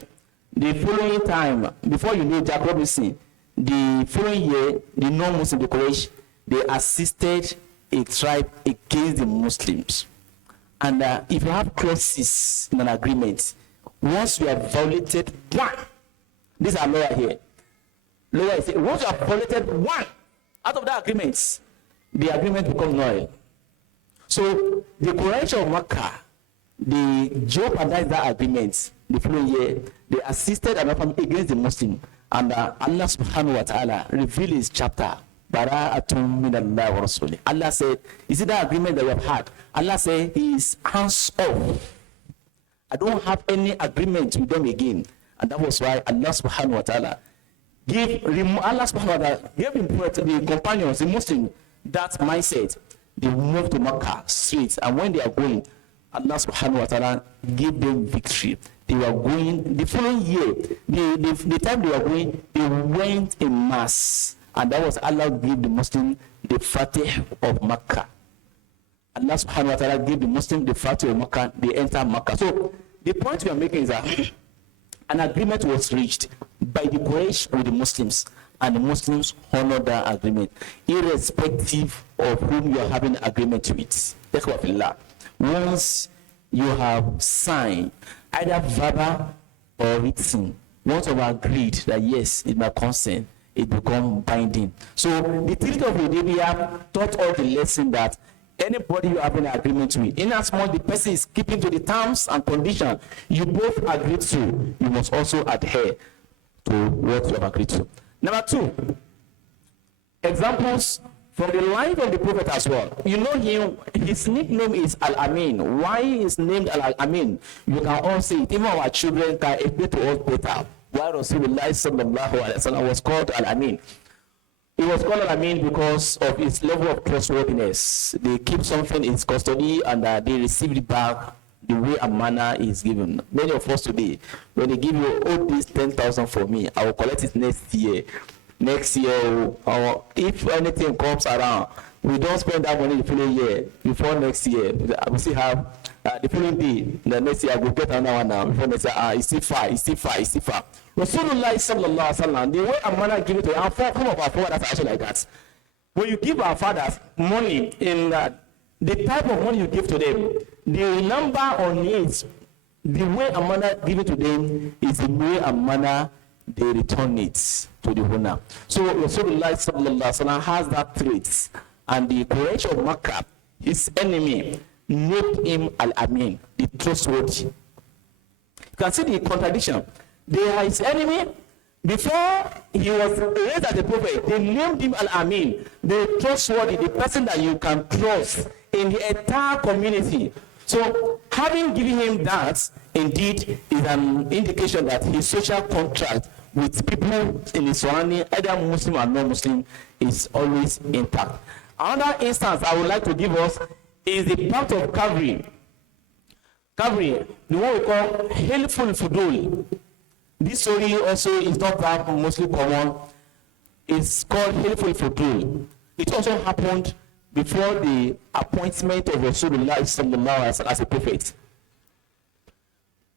The following time, before you know Jack Robinson, the following year, the non-Muslim, the Quraysh, they assisted a tribe against the Muslims. And if you have clauses in an agreement, once you have violated one, these are lawyer here. Lawyer is once you have violated one out of that agreement, the agreement becomes null. So the Quraysh of Makkah, they jeopardized that agreement the following year. They assisted against the Muslim. And Allah subhanahu wa ta'ala revealed his chapter, Bara'atun minallahi wa rasulih. Allah said, is it that agreement that we have had? Allah said, he is hands off. I don't have any agreement with them again. And that was why Allah subhanahu wa ta'ala gave the companions, the Muslims, that mindset. They moved to Makkah straight, and when they are going, Allah subhanahu wa ta'ala gave them victory. They were going the following year, the time they were going, they went in mass, and that was Allah gave the Muslim the Fatih of Makkah. Allah subhanahu wa ta'ala gave the Muslim the Fatih of Makkah, they enter Makkah. So the point we are making is that an agreement was reached by the Quraysh with the Muslims, and the Muslims honor that agreement, irrespective of whom you are having an agreement with. Once you have signed, either verbal or written, once you have agreed that yes, it my consent, it becomes binding. So the Treaty of Hudaybiyah taught us the lesson that anybody you have an agreement with, in as much the person is keeping to the terms and conditions you both agreed to, you must also adhere to what you have agreed to. Number 2, examples from the life of the Prophet as well. You know him, his nickname is Al-Amin. Why is named Al-Amin? You can all say it. Even our children can explain to us better why Rasulullah sallallahu alaihi wasallam was called Al-Amin. He was called Al-Amin because of his level of trustworthiness. They keep something in custody and they receive it back the way a manner is given. Many of us today, when they give you, oh, this 10,000 for me, I will collect it next year. Next year, or if anything comes around, we don't spend that money the following year. Before next year, we still have the following day. The next year, I will get another one now. Before next year, it's still far. Rasulullah sallallahu alaihi wasallam, the way a manner give it to our some of our fathers are also like that. When you give our fathers money in the type of money you give to them, the number on it, the way a manner give it to them is the way a manner they return it to the owner. So Rasulullah sallallahu alaihi wasallam has that trait, and the Quraysh of Makkah, his enemy, named him Al-Amin, the trustworthy. You can see the contradiction. They are his enemy. Before he was raised as a prophet, they named him Al-Amin, the trustworthy, the person that you can trust in the entire community. So having given him that, indeed, is an indication that his social contract with people in his surrounding, either Muslim or non-Muslim, is always intact. Another instance I would like to give us is the Pact of Kavri. Kavri, the one we call Hilful Fudul. This story also is not that mostly common. It's called Hilful Fudul. It also happened before the appointment of Rasulullah sallallahu alaihi wasallam as a prophet.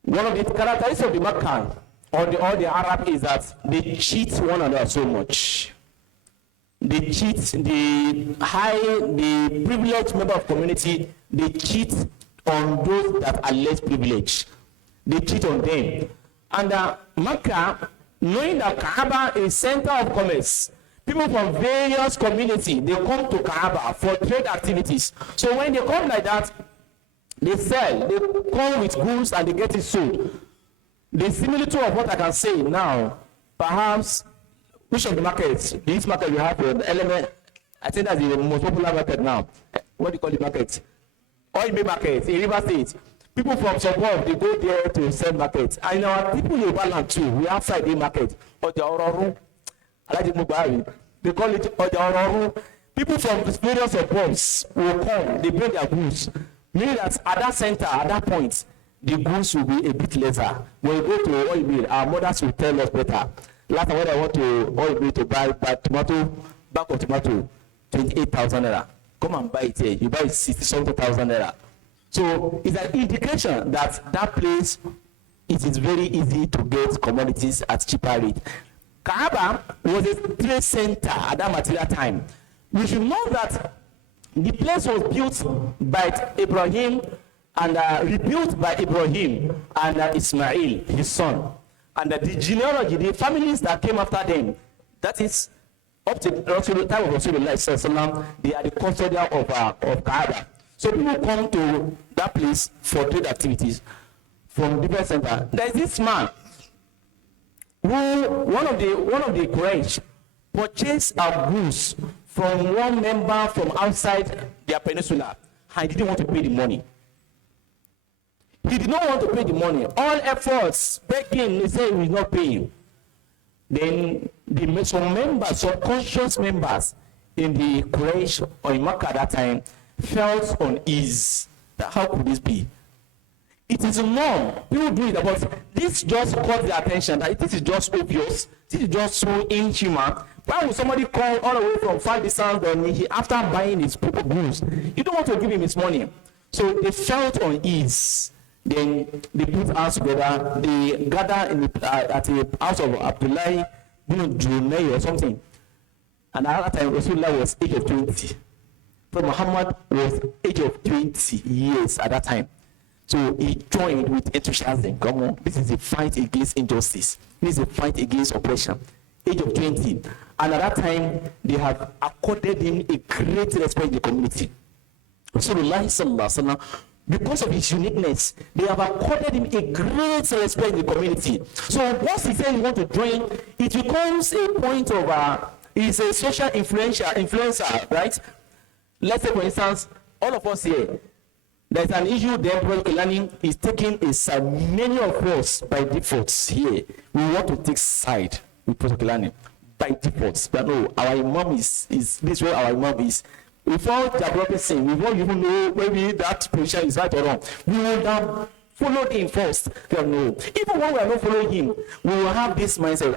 One of the characteristics of the Makkah or the Arab is that they cheat one another so much. They cheat the privileged member of community, they cheat on those that are less privileged. They cheat on them. And Makkah, knowing that Kaaba is center of commerce, people from various communities, they come to Kaaba for trade activities. So when they come like that, they sell, they come with goods and they get it sold. The similitude of what I can say now, perhaps, which of the markets, this market we have, the element, I think that's the most popular market now. What do you call the market? Oil market in River State. People from suburbs, they go there to sell markets. And in our people in Yoruba land too, we have Friday market. They call it Ojaororu. People from various suburbs will come, they bring their goods. Meaning that at that center, at that point, the goods will be a bit lesser. When we go to oil mill, our mothers will tell us better. Last time when I went to oil mill to buy tomato, bag of tomato, 28,000 naira. Come and buy it here. You buy it 60,000 naira. So it's an indication that that place, it is very easy to get commodities at cheaper rate. Kaaba was a trade center at that material time. We should know that the place was built by Ibrahim and rebuilt by Ibrahim and Ismail, his son. And the genealogy, the families that came after them, that is up to the time of Rasulullah, they are the custodian of Kaaba. So people come to that place for trade activities from different centers. There is this man who one of the Quraysh purchased a goods from one member from outside their peninsula, and he didn't want to pay the money. He did not want to pay the money. All efforts, begging, he said he will not pay him. Then some members, subconscious members in the Quraysh or in Makkah at that time felt unease. That how could this be? It is a norm. People do it, but this just caught the attention that this is just obvious. This is just so inhuman. Why would somebody call all the way from far distance and he, after buying his goods, you don't want to give him his money? So they felt unease. Then they put hands together. They gather in at the house of Abdullah ibn Junay or something. And at that time, Rasulullah was age of 20. So Muhammad was age of 20 years at that time. So he joined with enthusiasm. Come on, this is a fight against injustice. This is a fight against oppression. Age of 20. And at that time, they have accorded him a great respect in the community. Rasulullah sallallahu alaihi wasallam, because of his uniqueness, they have accorded him a great respect in the community. So once he says he wants to join, it becomes a point of he's a social influencer, right? Let's say, for instance, all of us here, there's an issue there. Prophet learning is taking a side. Many of us, by default, here, we want to take side with Prophet learning by default. But no, our imam is this way. Our imam is. Without developing, we won't even know maybe that position is right or wrong. We will now follow him first. No. Even when we are not following him, we will have this mindset.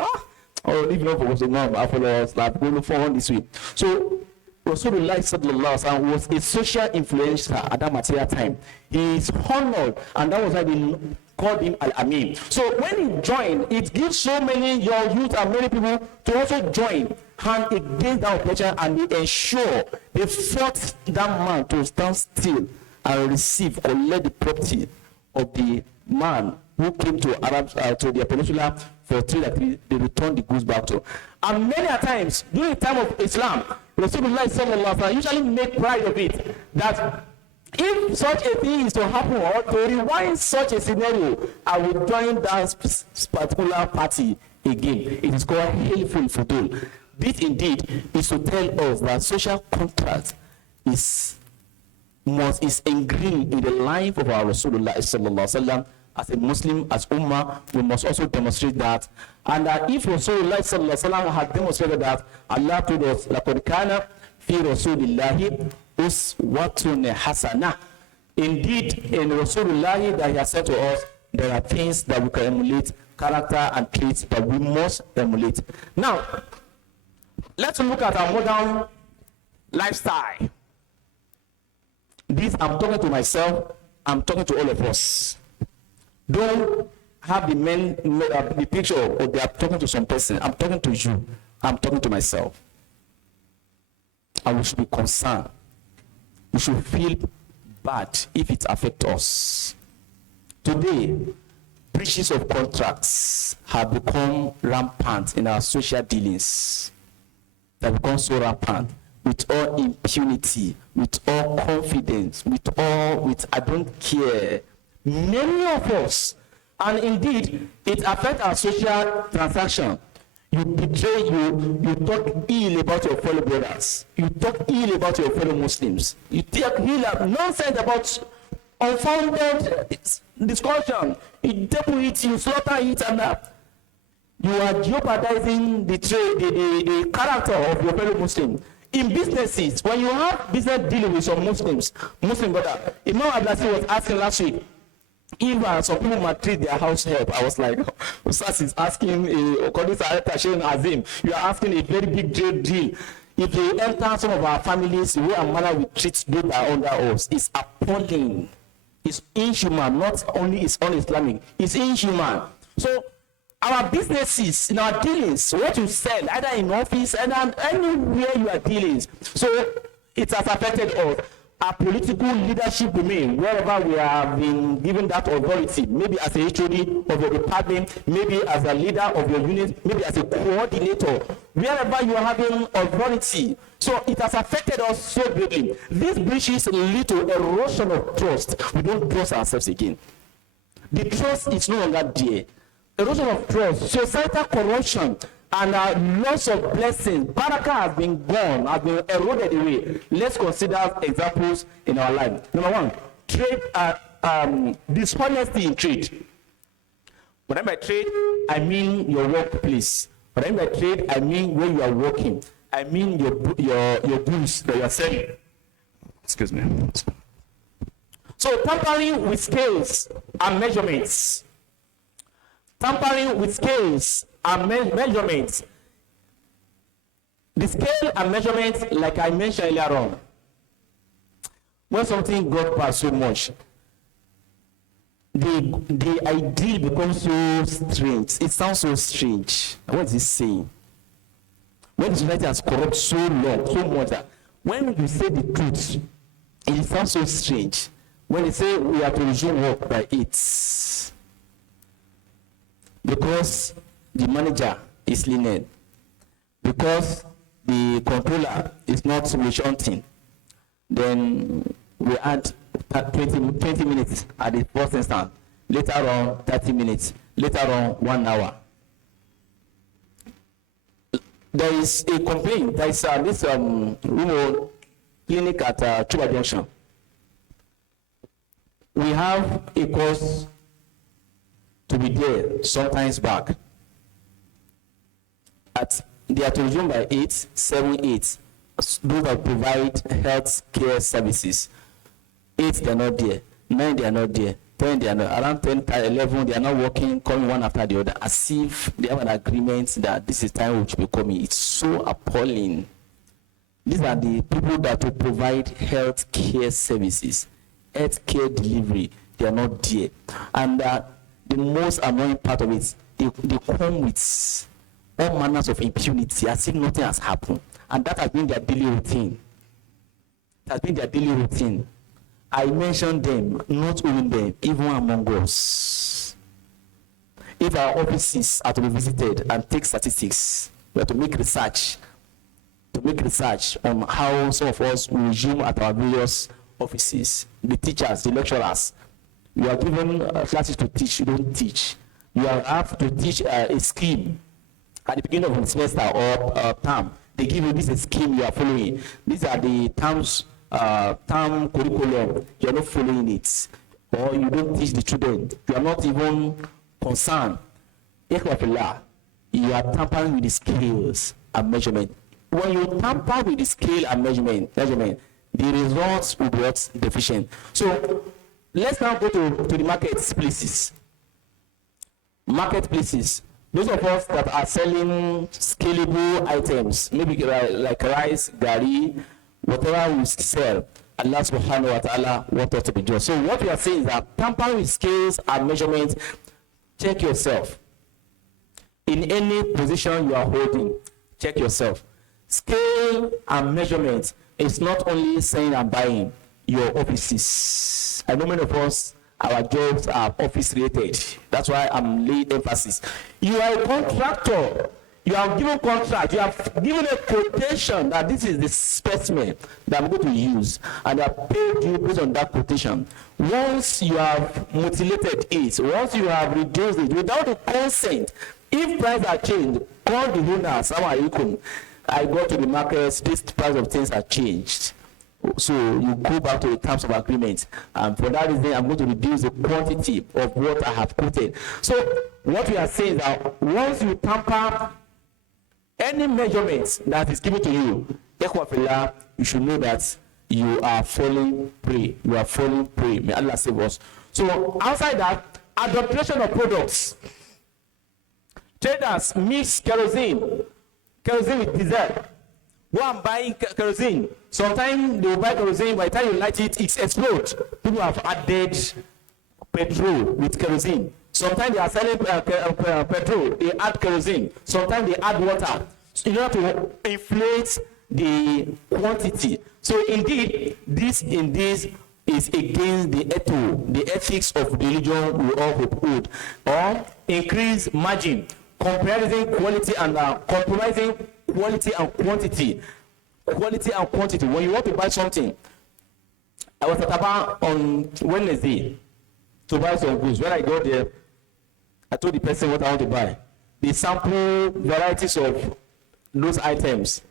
Or if not for the imam, I follow us. Like we will follow this way. So Rasulullah sallallahu alaihi wasallam was a social influencer at that material time. He is honored, and that was why they called him Al-Amin. So when he joined, it gives so many young youth and many people to also join hand against that oppression, and they ensure they forced that man to stand still and collect the property of the man who came to to the peninsula for trade that they returned the goods back to. And many a times during the time of Islam, Rasulullah sallallahu alaihi wasallam usually make pride of it that if such a thing is to happen or to rewind such a scenario, I will join that particular party again. It is called Hilful Fudul. This indeed is to tell us that social contract is ingrained in the life of our Rasulullah sallallahu alaihi wasallam. As a Muslim, as Ummah, we must also demonstrate that. And if Rasulullah sallallahu alaihi wasallam had demonstrated that, Allah told us, لَقَدْ كَانَ فِي رَسُولِ اللَّهِ أُسْوَةٌ حَسَنَةٌ. Indeed, in Rasulullah that he has said to us, there are things that we can emulate, character and traits that we must emulate. Now, let's look at our modern lifestyle. This, I'm talking to myself, I'm talking to all of us. Don't have the men the picture or they are talking to some person. I'm talking to you. I'm talking to myself. And we should be concerned. We should feel bad if it affects us. Today, breaches of contracts have become rampant in our social dealings. They have become so rampant with all impunity, with all confidence, with I don't care. Many of us, and indeed, it affects our social transaction. You betray, you talk ill about your fellow brothers. You talk ill about your fellow Muslims. You talk ill nonsense about unfounded discussion. You depot it, you slaughter it, and you are jeopardizing the trade, the character of your fellow Muslim. In businesses, when you have business dealing with some Muslim brother, Imam Abdullah was asking last week, if some people maltreat their house help, I was like, Ustaz is asking, according to Tashin Azim, you are asking a very big deal. If they enter some of our families, the way and manner we treat those that are under us is appalling. It's inhuman, not only it's un-Islamic, it's inhuman. So our businesses, in our dealings, what you sell, either in office, either anywhere you are dealing, so it has affected us. Our political leadership domain, wherever we have been given that authority, maybe as a HOD of your department, maybe as a leader of your unit, maybe as a coordinator, wherever you are having authority. So it has affected us so greatly. These breaches lead to erosion of trust. We don't trust ourselves again. The trust is no longer there. Erosion of trust, societal corruption, and loss of blessings. Barakah has been gone, has been eroded away. Let's consider examples in our life. Number one, trade, dishonesty in trade. When I mean by trade, I mean your workplace. When I mean by trade, I mean where you are working. I mean your goods that you are selling. Excuse me. So tampering with scales and measurements. Tampering with scales and measurements. The scale and measurement, like I mentioned earlier on, when something got past so much, the ideal becomes so strange. It sounds so strange. What is it saying? When the society has corrupted so long, so much that when you say the truth, it sounds so strange. When they say we have to resume work by 8, because the manager is lenient, because the controller is not witch hunting, then we add 20 minutes at the first instance, later on 30 minutes, later on 1 hour. There is a complaint. There is this clinic at Chuba Junction. We have a course to be there sometimes back. They are to resume by 8, 7, 8. Those that provide health care services. 8, they are not there. 9, they are not there. 10, they are not. Around 10, 11, they are not working, coming one after the other, as if they have an agreement that this is time which will be coming. It's so appalling. These are the people that will provide health care services, health care delivery. They are not there. And the most annoying part of it, they come with all manners of impunity, as if nothing has happened. And that has been their daily routine. It has been their daily routine. I mentioned them, not only them, even among us. If our offices are to be visited and take statistics, we have to make research on how some of us will resume at our various offices. The teachers, the lecturers, you are given classes to teach, you don't teach. You have to teach a scheme at the beginning of the semester or term. They give you this scheme you are following. These are the terms. Term curriculum, you are not following it, or you don't teach the children, you are not even concerned. You are tampering with the scales and measurement. When you tamper with the scale and measurement, the results will be deficient. So let's now go to the marketplaces. Marketplaces. Those of us that are selling scalable items, maybe like rice, gari, whatever we sell, Allah subhanahu wa ta'ala wants us to be just. So what we are saying is that tampering with scales and measurements, check yourself. In any position you are holding, check yourself. Scale and measurement is not only selling and buying your offices. I know many of us, our jobs are office related. That's why I'm laying emphasis. You are a contractor. You have given contract, you have given a quotation that this is the specimen that I'm going to use, and they have paid you based on that quotation. Once you have mutilated it, once you have reduced it without the consent, if prices are changed, call the owner, Asalamu Alaikum. I go to the markets, this price of things are changed. So you go back to the terms of agreement, and for that reason, I'm going to reduce the quantity of what I have quoted. So what we are saying is that once you tamper any measurement that is given to you, you should know that you are falling prey. You are falling prey. May Allah save us. So outside that, adulteration of products. Traders mix kerosene with diesel. Go and buy kerosene. Sometimes they will buy kerosene, by the time you light it, it explodes. People have added petrol with kerosene. Sometimes they are selling petrol, they add kerosene. Sometimes they add water in order to inflate the quantity. So indeed, this is against the ethics of religion we all uphold. Or increase margin, comparison quality and compromising quality and quantity. Quality and quantity. When you want to buy something, I was at Aba on Wednesday to buy some goods. When I got there, I told the person what I want to buy. They sample varieties of those items.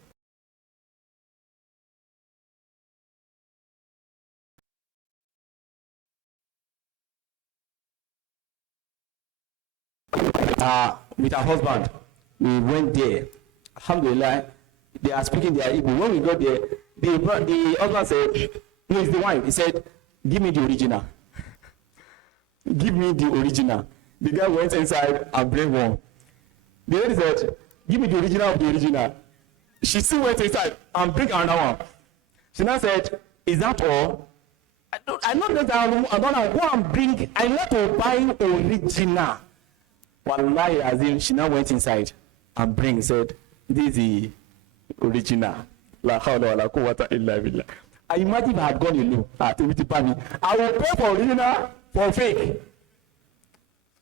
With our husband, we went there. Alhamdulillah, they are speaking their Igbo. When we got there, the husband said, "No, it's the wine." He said, give me the original. Give me the original. The guy went inside and bring one. The lady said, give me the original of the original. She still went inside and bring another one. She now said, is that all? I know that I don't go and bring, I want to buy original. Wallahi Azim, she now went inside and bring, said, this is the original. La hawla wa la quwwata illa billah. I imagine if I had gone alone at Pami, I will pay for original for fake.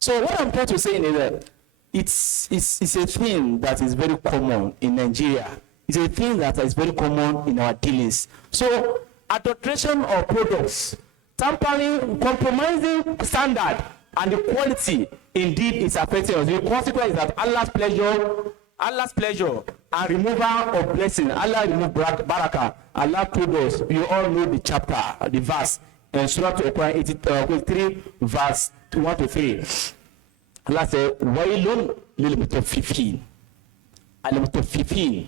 So what I'm trying to say is that it's a thing that is very common in Nigeria. It's a thing that is very common in our dealings. So adulteration of products, tampering, compromising standard and the quality indeed is affecting us. The consequence is that Allah's pleasure and removal of blessing. Allah remove barakah. Allah told us, you all know the chapter, the verse, in Surah Al-Quran 83, verse 1 to 3. Allah said, Wailun lil mutaffifin. Al-mutaffifin,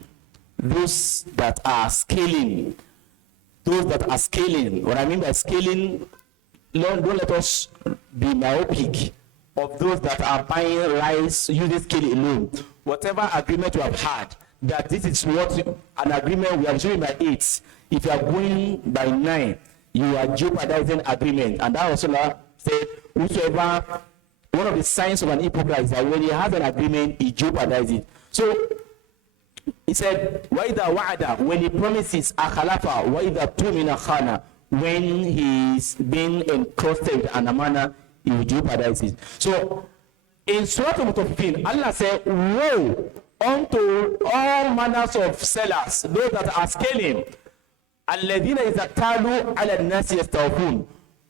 those that are scaling. Those that are scaling. What I mean by scaling, Lord, don't let us be myopic of those that are buying rice using scale alone. Whatever agreement you have had, that this is what an agreement we are doing by 8. If you are going by 9, you are jeopardizing agreement. And that also said, whosoever, one of the signs of an hypocrite is that when he has an agreement, he jeopardizes it. So he said, وَإِذَا وَعَدَ, when he promises أَخَلَفَ وَإِذَا تُؤْمِنَ خَانَ, when he's being entrusted with an amana, he will jeopardize it. So in Surah Al-Mutaffifin, Allah said, woe unto all manners of sellers, those that are scaling. الَّذِينَ إِذَا تَالُوا عَلَى النَّاسِ يَسْتَوْفُونَ.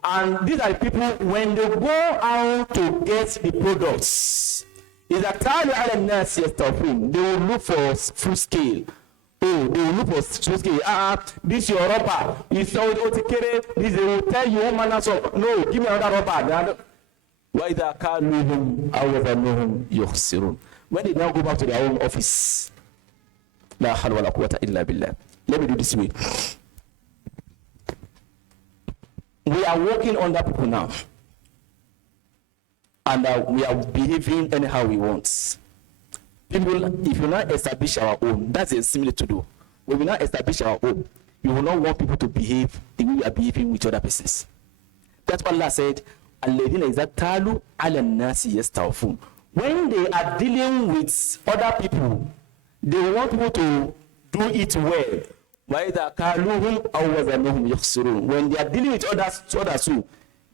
And these are the people, when they go out to get the products, إِذَا تَالُوا عَلَى النَّاسِ يَسْتَوْفُونَ, they will look for full scale. Oh, they will look for full scale. This your rubber. It's all otikere. This they will tell you all manners of. No, give me another rubber. وَإِذَا كَالُوهُمْ أَوْ وَزَنُوهُمْ يُخْسِرُونَ. When they now go back to their own office, لَا حَلْوَ لَا قُوَّةَ إِلَّا بِاللَّهِ. Let me do this way. We are working under people now. And we are behaving anyhow we want. People, if you not establish our own, that's a similar to do. When we not establish our own, you will not want people to behave the way we are behaving with other persons. That's what Allah said. Alladhina idha talu ala nasi yastawfun. When they are dealing with other people, they want people to do it well. When they are dealing with others too,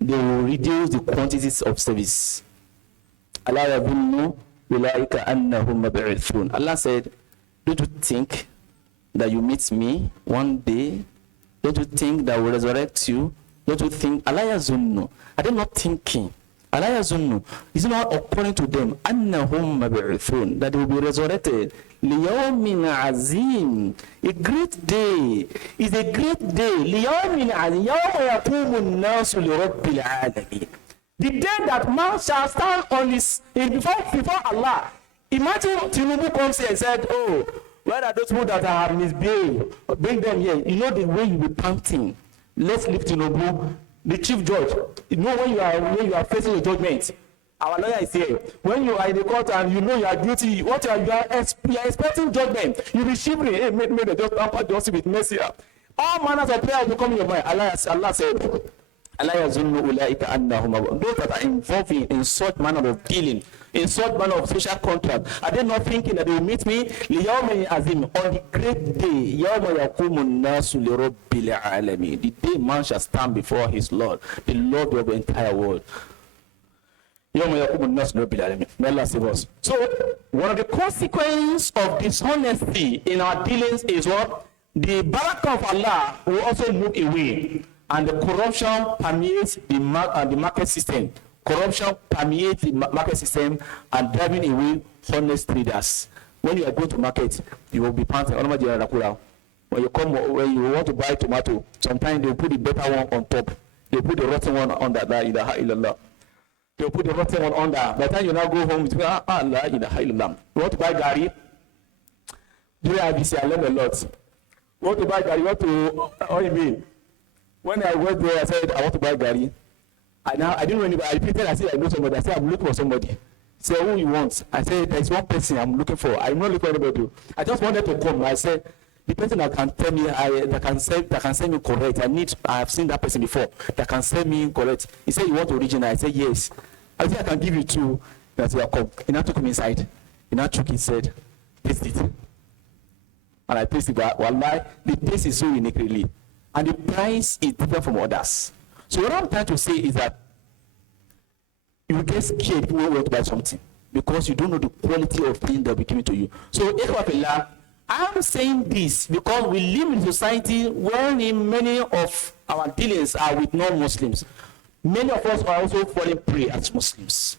they will reduce the quantities of service. Allah said, don't you think that you meet me one day? Don't you think that I will resurrect you? Don't you think? Allah yazunnu. Are they not thinking? Allah yazunnu. Is it not according to them? Annahum mab'uthun. That they will be resurrected. Liyawmin azim. A great day. Is a great day. Liyawmin azim. Yawma yaqumun nasu li rabbil alamin. The day that man shall stand on his before Allah. Imagine Tinubu comes here and said, oh, where are those people that are misbehaved? Bring them here. You know the way you be panting. Let's leave Tinubu, the chief judge. You know when you are facing a judgment. Our lawyer is here. When you are in the court and you know you are guilty, what you are expecting judgment. You be shivering. Hey, may the just pamper justice with mercy. All manners of prayer will come in your mind. Allah said, those that are involved in such manner of dealing, in such manner of social contract, are they not thinking that they will meet me azim on the great day? The day man shall stand before his Lord, the Lord of the entire world. May Allah save us. So one of the consequences of dishonesty in our dealings is what? The barakah of Allah will also move away. And the corruption permeates the market system. Corruption permeates the market system and driving away honest traders. When you are going to market, you will be panting. When you want to buy tomato, sometimes they will put the better one on top. They will put the rotten one under. They will put the rotten one under. By the time you now go home, you want to buy gari? During IBC, I learned a lot. You want to buy gari? What do you mean? When I went there, I said, I want to buy Gary. I didn't know anybody. I repeated, I said, I know somebody. I said, I'm looking for somebody. He said, who you want? I said, there's one person I'm looking for. I'm not looking for anybody. I just wanted to come. I said, the person that can tell me, that can send me correct. I have seen that person before. That can send me correct. He said, you want original? I said, yes. I said, I can give you two. That will come. He now took him inside. He now took it, said, taste it. And I tasted it. Wallahi, the taste is so unique, really. And the price is different from others. So what I'm trying to say is that you get scared when you want to buy something because you don't know the quality of things that will be given to you. So, I'm saying this because we live in a society wherein many of our dealings are with non-Muslims. Many of us are also falling prey as Muslims.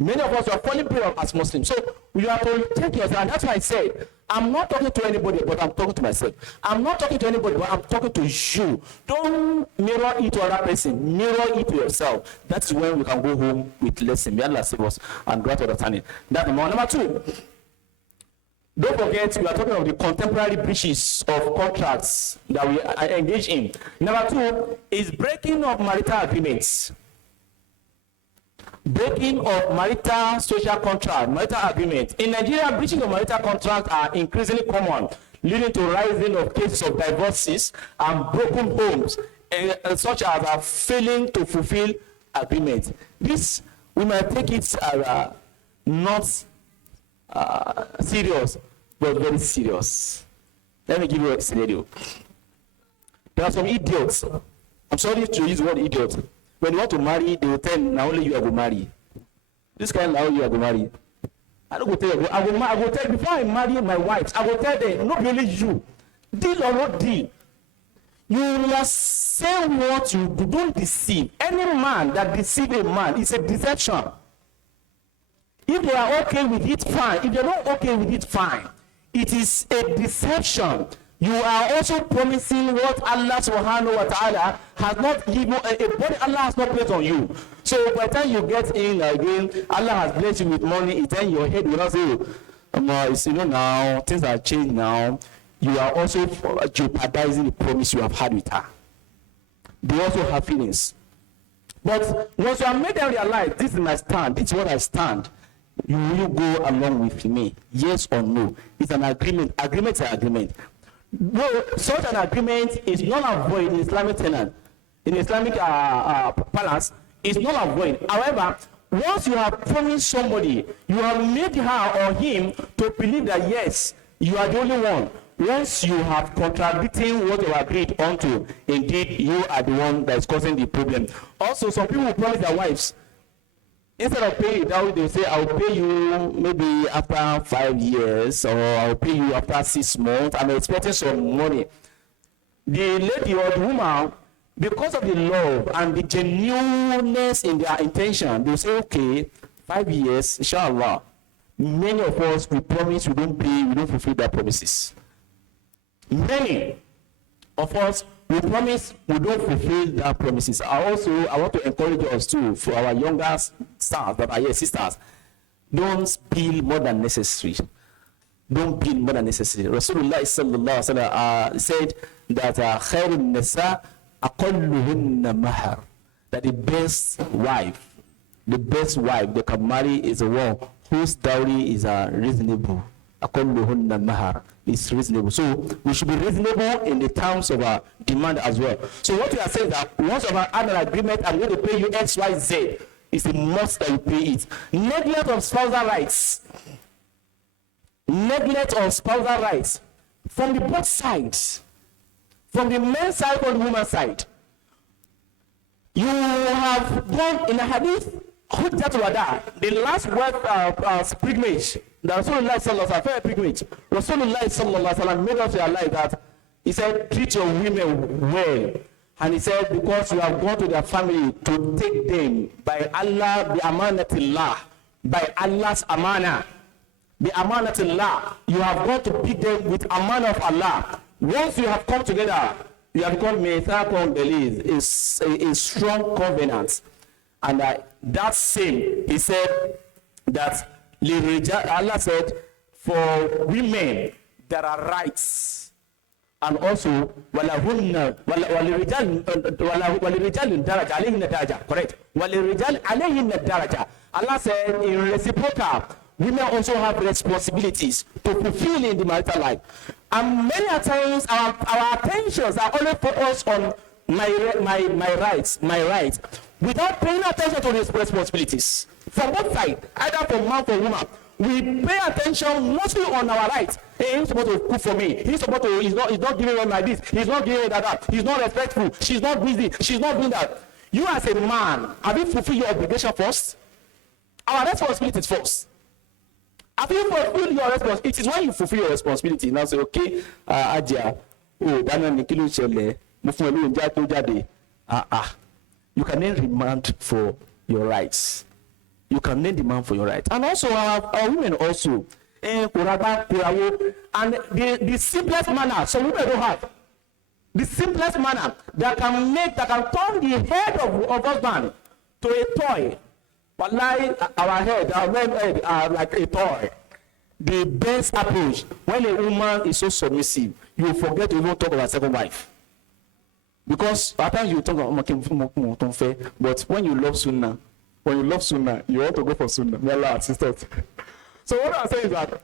Many of us are falling prey as Muslims. So we have to take yourself, and that's why I said, I'm not talking to anybody, but I'm talking to myself. I'm not talking to anybody, but I'm talking to you. Don't mirror it to another person. Mirror it to yourself. That's when we can go home with lesson. May Allah save us and grant understanding. That's number one. Number two, don't forget, we are talking of the contemporary breaches of contracts that we engage in. Number two is breaking of marital agreements. Breaking of marital social contract, marital agreement. In Nigeria, breaches of marital contract are increasingly common, leading to rising of cases of divorces and broken homes, such as failing to fulfill agreement. This, we might take it as not serious, but very serious. Let me give you a scenario. There are some idiots. I'm sorry to use the word idiot. When you want to marry, they will tell now only you are going to marry. This kind of now you are going to marry. I don't go tell you. I will tell before I marry my wife. I will tell them not only you, deal or not deal. You must say what you do. Don't deceive. Any man that deceives a man is a deception. If they are okay with it, fine. If they're not okay with it, fine. It is a deception. You are also promising what Allah subhanahu wa ta'ala has not given, a body Allah has not placed on you. So by the time you get in again, Allah has blessed you with money, then your head will not say, now, things are changed now. You are also jeopardizing the promise you have had with her. They also have feelings. But once you have made them realize, this is my stand, this is what I stand, you will go along with me, yes or no. It's an agreement. Agreement is an agreement. No, such an agreement is null and void in Islamic tenant, in Islamic balance, is null and void. However, once you have promised somebody, you have made her or him to believe that yes, you are the only one. Once you have contradicting what you agreed onto, indeed you are the one that is causing the problem. Also, some people promise their wives, instead of paying it out, they say, I'll pay you maybe after 5 years, or I'll pay you after 6 months. I'm expecting some money. The lady or the woman, because of the love and the genuineness in their intention, they say, okay, 5 years, inshallah. Many of us, we promise we don't pay, we don't fulfill their promises. Many of us, we promise we don't fulfill their promises. I want to encourage us too, for our younger stars that are here, sisters, don't build more than necessary. Don't build more than necessary. Rasulullah sallallahu alaihi wasallam said that khairun nisa aqalluhunna mahar, that the best wife they can marry is the one whose dowry is reasonable. Aqalluhunna mahar is reasonable. So we should be reasonable in the terms of our demand as well. So what we are saying is that once we have had an agreement, I'm going to pay you X, Y, Z. It's a must that you pay it. Neglect of spousal rights. Neglect of spousal rights from the both sides, from the men's side or the woman's side. You have gone in a hadith, the last word pilgrimage, the Rasulullah sallallahu alaihi wasallam pilgrimage. Rasulullah sallallahu alaihi wasallam made us realize that he said, treat your women well. And he said, because you have gone to their family to take them by Allah, bi amanatillah, by Allah's amana, bi amanatillah, you have gone to pick them with amana of Allah. Once you have come together, you have become mithaqun ghalidh, is a strong covenant. And that same, he said that Allah said, for women there are rights And also, وَلِرِجَالٍ daraja, alayhin daraja, correct? وَلِرِجَالٍ alayhin daraja. Allah said in reciprocal, women also have responsibilities to fulfill in the marital life. And many times our attentions are only focused on my rights, without paying attention to these responsibilities. From both sides, either for man or woman. We pay attention mostly on our rights. Hey, he's supposed to cook for me. He's not giving me like this. He's not giving me that. He's not respectful. She's not busy. She's not doing that. You as a man, have you fulfilled your obligation first? Our responsibility is first. Have you fulfilled your responsibility? It is when you fulfill your responsibility. Now say, okay, Adia, Dana Nikilu Chele, Mufulu Jato Jade. You can then demand for your rights. You can then demand for your rights. And also our women also. And the simplest manner, so women don't have. The simplest manner that can turn the head of husband to a toy. But like our men head are like a toy. The best approach, when a woman is so submissive, you forget to even talk about second wife. Because at times you talk about but when you love Sunnah, you want to go for Sunnah. May Allah assist us. So what I'm saying is that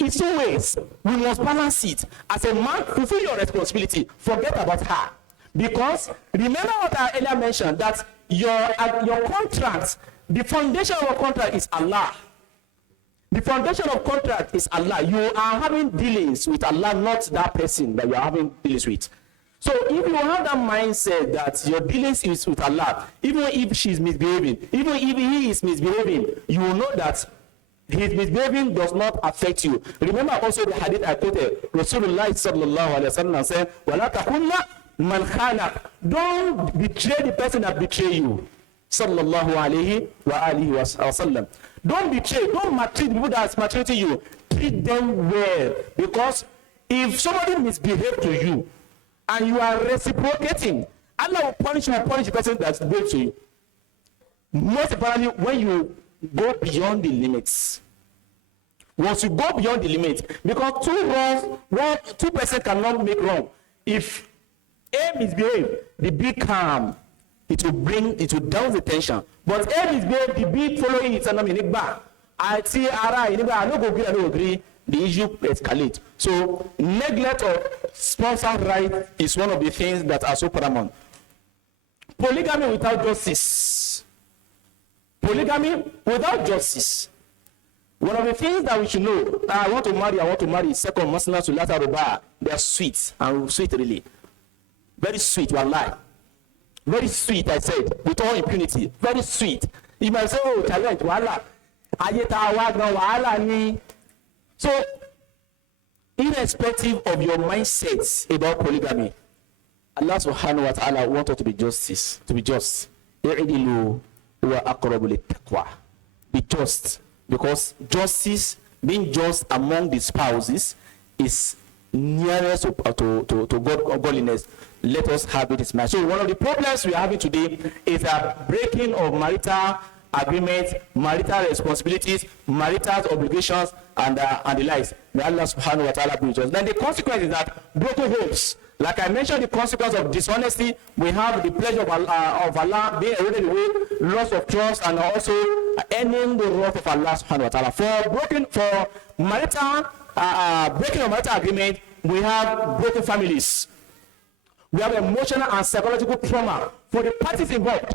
in two ways, we must balance it. As a man, fulfill your responsibility. Forget about her. Because remember what I earlier mentioned, that your contract, the foundation of your contract is Allah. The foundation of contract is Allah. You are having dealings with Allah, not that person that you are having dealings with. So if you have that mindset that your dealings is with Allah, even if she's misbehaving, even if he is misbehaving, you will know that his misbehaving does not affect you. Remember also the hadith I quoted, Rasulullah sallallahu alaihi wasallam said, "Wala takunna man khana." Don't betray the person that betray you. Sallallahu alaihi wa alihi wasallam. Don't betray, don't maltreat people that maltreating you. Treat them well, because if somebody misbehaves to you, and you are reciprocating, Allah will punish the person that's good to you. Most importantly, when you go beyond the limits. Once you go beyond the limit, because two persons cannot make wrong. If A misbehave, the B calm, it will down the tension. But A misbehave, the B following it, and I see I don't agree. The issue escalates. So neglect of spousal right is one of the things that are so paramount. Polygamy without justice. Polygamy without justice. One of the things that we should know, I want to marry, second, masna to latter ruba. They are sweet, and sweet really. Very sweet, wallahi. Very sweet, I said, with all impunity. Very sweet. You might say, oh, challenge, wala. Ayeta wagna wala ni. So, irrespective of your mindsets about polygamy, Allah subhanahu wa ta'ala wants us to be just. Be just. Be just. Because justice, being just among the spouses, is nearest to godliness. Let us have it in mind. So one of the problems we are having today is a breaking of marital agreements, marital responsibilities, marital obligations, and the likes. May Allah subhanahu wa ta'ala be just. Then the consequence is that broken homes. Like I mentioned, the consequence of dishonesty, we have the pleasure of Allah being eroded away, loss of trust, and also ending the wrath of Allah subhanahu wa ta'ala. For marital breaking of marital agreement, we have broken families. We have emotional and psychological trauma for the parties involved.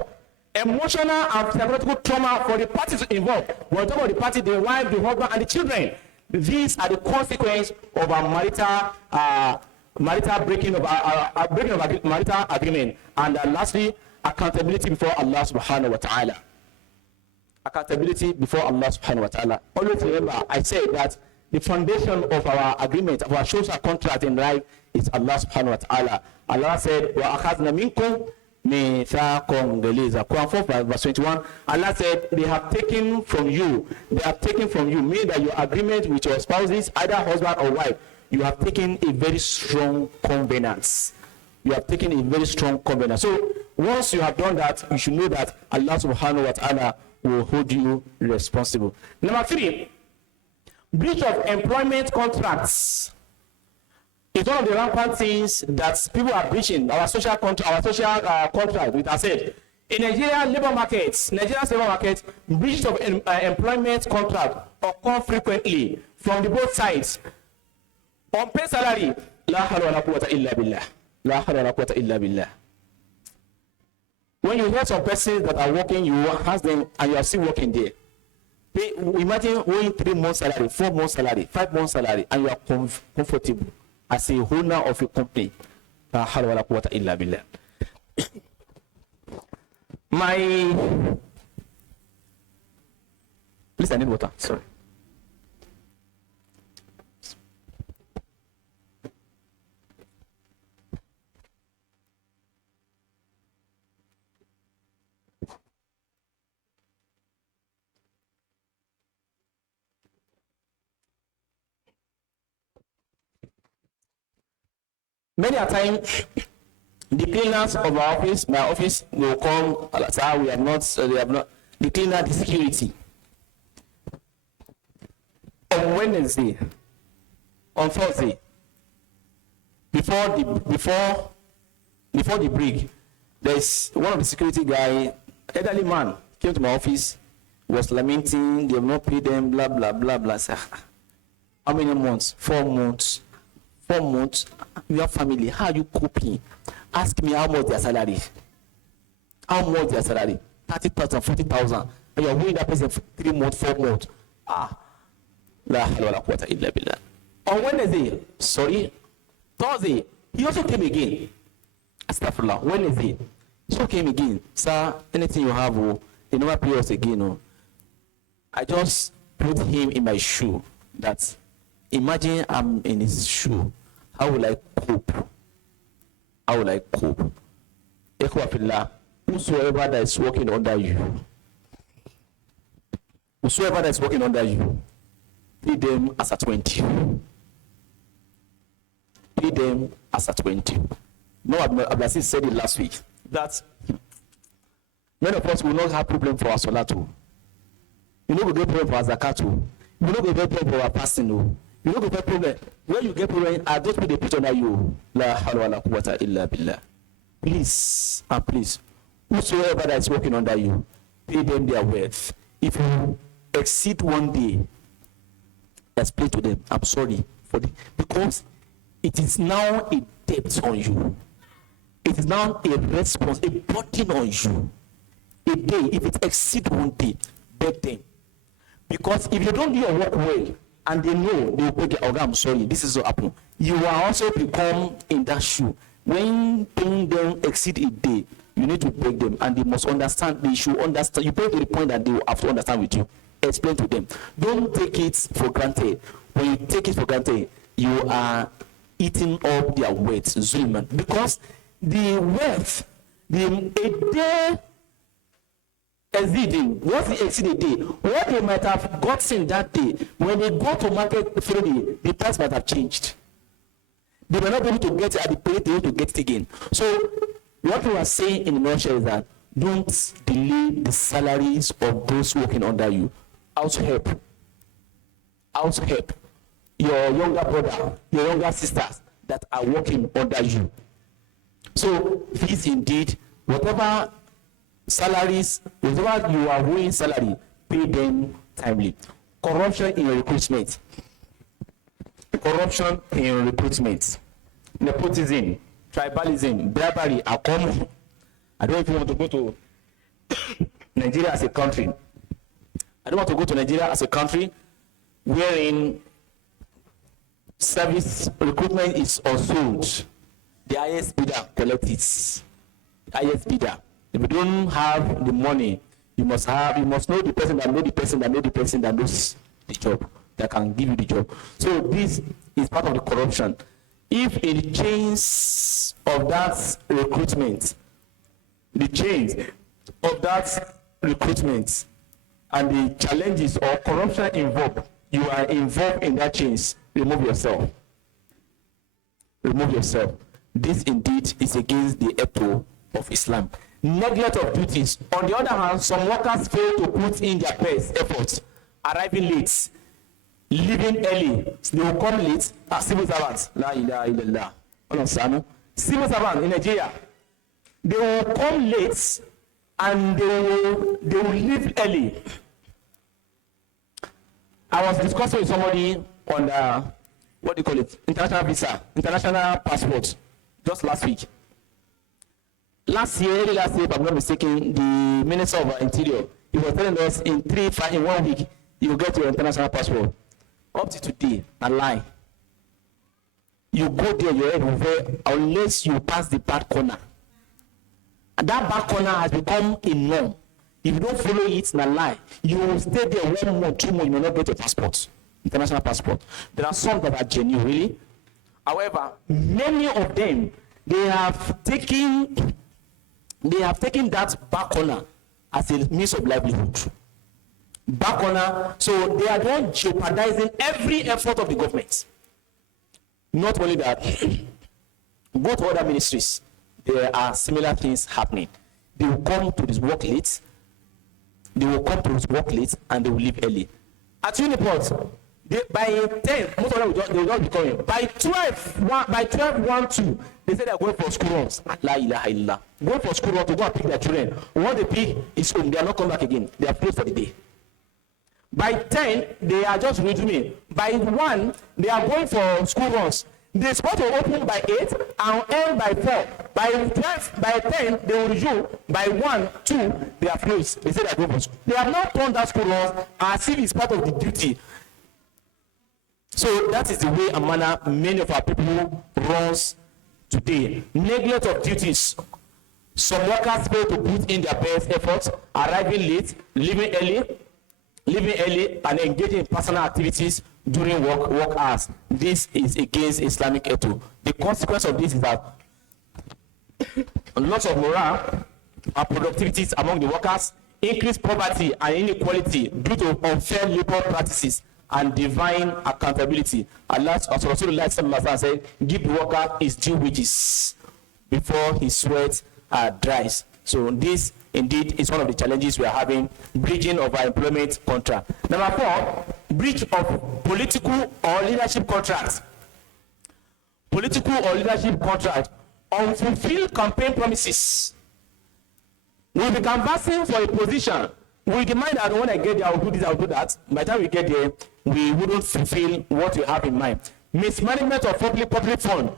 Emotional and psychological trauma for the parties involved. We're talking about the party, the wife, the husband, and the children. These are the consequences of a breaking of marital agreement. And lastly, accountability before Allah subhanahu wa ta'ala. Accountability before Allah subhanahu wa ta'ala. Always remember, I said that the foundation of our agreement, of our social contract in life, is Allah subhanahu wa ta'ala. Allah said, وَأَخَذْنَا مِنْكُمْ مِيثَاقًا غَلِيظًا. Quran 4 verse 21. Allah said, they have taken from you, meaning that your agreement with your spouses, either husband or wife, you have taken a very strong covenant. So once you have done that, you should know that Allah subhanahu wa ta'ala will hold you responsible. Number 3, breach of employment contracts. It's one of the rampant things that people are breaching our social contract with ourselves. In Nigeria's labor market, breaches of employment contract occur frequently from the both sides. Unpaid salary, la hawla wala quwwata illa billah. La hawla wala quwwata illa billah. When you hear some persons that are working, you ask them, and you are still working there. Imagine owing 3 months salary, 4 months salary, 5 months salary, and you are comfortable as a owner of a company. La hawla wala quwwata illa billah. Please, I need water. Sorry. Many a time, the cleaners of our office, my office, will come. Sir, we have not. They have not. The cleaner, the security. On Wednesday, on Thursday, before the break, there's one of the security guy, elderly man, came to my office, was lamenting. They have not paid them. Blah blah blah blah. Sir, how many months? 4 months. 4 months. Your family, how are you coping? Ask me how much their salary. How much their salary? 30,000, 40,000. And you're waiting that person for 3 months, 4 months. La hawla wala quwwata illa billah. On Wednesday, Thursday, he also came again. Astaghfirullah. Wednesday, he also came again. Sir, anything you have, they never pay us again. I just put him in my shoe. That imagine I'm in his shoe. How will I cope? How will I cope? Ikhwafillah, whosoever that is working under you, pay them as a 20. Pay them as a 20. No, Abdulaziz said it last week that many of us will not have problem for our salatu. You know, we get problem for our zakatu. You know, we get problem for our fasting. You know, we get problem. When you get problem, I don't put the picture on you. La hawla wala quwwata illa billah. Please, please, whosoever that is working under you, pay them their worth. If you exceed one day, explain to them, I'm sorry for the, because it is now a debt on you. It is now a response, a burden on you. A day, if it exceeds one day, beg them. Because if you don't do your work well, and they know they will pay the organ, I'm sorry, this is what happened. You will also become in that shoe. When paying them exceed a day, you need to beg them, and they must understand. They should understand. You pay to the point that they will have to understand with you. Explain to them. Don't take it for granted. When you take it for granted, you are eating up their weight, Zulman. Because the wealth, a day exceeding, once they exceed a day, what they might have gotten that day, when they go to market Friday, the price might have changed. They may not be able to get it at the place they want to get it again. So, what we are saying in a nutshell is that don't delay the salaries of those working under you. Also help your younger brother, your younger sisters that are working under you. So, please indeed, whatever salaries, whatever you are owing salary, pay them timely. Corruption in recruitment. Nepotism, tribalism, bribery are common. I don't know if you want to go to Nigeria as a country. I don't want to go to Nigeria as a country wherein service recruitment is unsold. The highest bidder collects it. Highest bidder. If you don't have the money, you must know the person that knows the job, that can give you the job. So this is part of the corruption. If in the chains of that recruitment, and the challenges or corruption involved, you are involved in that chains, remove yourself. This indeed is against the ethic of Islam. Neglect of duties. On the other hand, some workers fail to put in their best efforts, arriving late, leaving early. They will come late. Civil servants. La ilaha illallah. Civil servants in Nigeria. They will come late and they will leave early. I was discussing with somebody on the, what do you call it, international visa, international passport, just last week. Early last year, if I'm not mistaken, the Minister of Interior, he was telling us in 1 week, you will get your international passport. Up to today, a lie. You go there, your head will fail unless you pass the back corner. And that back corner has become a norm. If you don't follow it, it's a lie. You will stay there 1 month, 2 months, you may not get your passport, international passport. There are some that are genuine, really. However, many of them, they have taken that back corner as a means of livelihood. Back corner, so they are then jeopardizing every effort of the government. Not only that, go to other ministries, there are similar things happening. They will come to this work late, and they will leave early. At Uniport, by 10, most of them they will just be coming. By 12, 2, they say they are going for school runs. La ilaha illallah. Going for school runs to go and pick their children. What they pick is home. They are not coming back again. They are closed for the day. By 10, they are just resuming. By 1, they are going for school runs. They supposed to open by 8 and end by 4. By 12, by 10, they will resume. By 1, 2, they are closed. They say they are going for school. They have not turned that school runs as if it's part of the duty. So that is the way and manner many of our people runs today. Neglect of duties. Some workers fail to put in their best efforts, arriving late, leaving early, and engaging in personal activities during work hours. This is against Islamic ethos. The consequence of this is that loss of morale and productivity among the workers, increased poverty and inequality due to unfair labor practices, and divine accountability. Allah, as Rasulullah sallallahu alaihi wasallam said, give the worker his due wages before his sweat dries. So this indeed is one of the challenges we are having, breaching of our employment contract. Number 4, breach of political or leadership contracts. Political or leadership contract, unfulfilled campaign promises. We'll be canvassing for a position. We demand that when I get there, I'll do this, I'll do that. By the time we get there, we wouldn't fulfill what you have in mind. Mismanagement of public fund,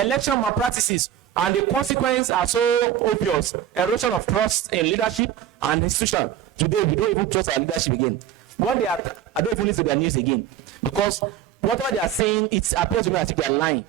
election malpractices, and the consequences are so obvious. Erosion of trust in leadership and institution. Today, we don't even trust our leadership again. One day, I don't even listen to their news again. Because whatever they are saying, it appears to me as if they are lying.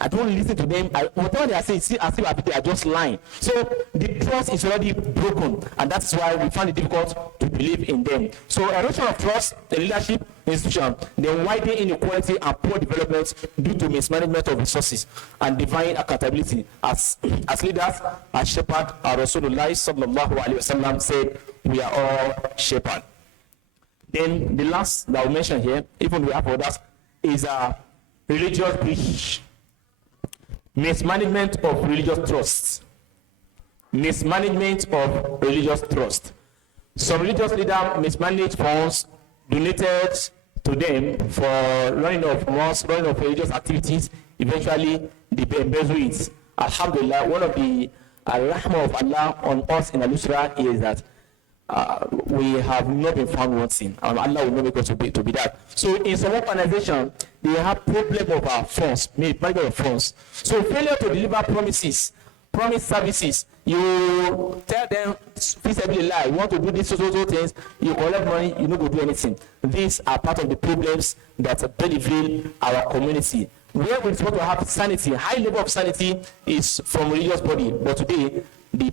I don't listen to them. Whatever they are saying, see as if they are just lying. So the trust is already broken, and that's why we find it difficult to believe in them. So erosion of trust, the leadership institution, then widening inequality and poor development due to mismanagement of resources and divine accountability. As leaders, as shepherd, our Rasulullah sallallahu alaihi wasallam said, we are all shepherd. Then the last that we mentioned here, even we have others, is a religious breach. Mismanagement of religious trust. Mismanagement of religious trust. Some religious leaders mismanage funds donated to them for running of mosques, running of religious activities. Eventually, they embezzle it. Alhamdulillah, one of the rahmah of Allah on us in Al-Usrah is that we have not been found wanting. Allah will not make us to be that. So in some organization, they have problem of our funds, management of funds. So failure to deliver promise services. You tell them, feasibly lie, you want to do these so things, you collect money, you don't go do anything. These are part of the problems that benefit our community. Where we're supposed to have sanity, high level of sanity is from religious body, but today the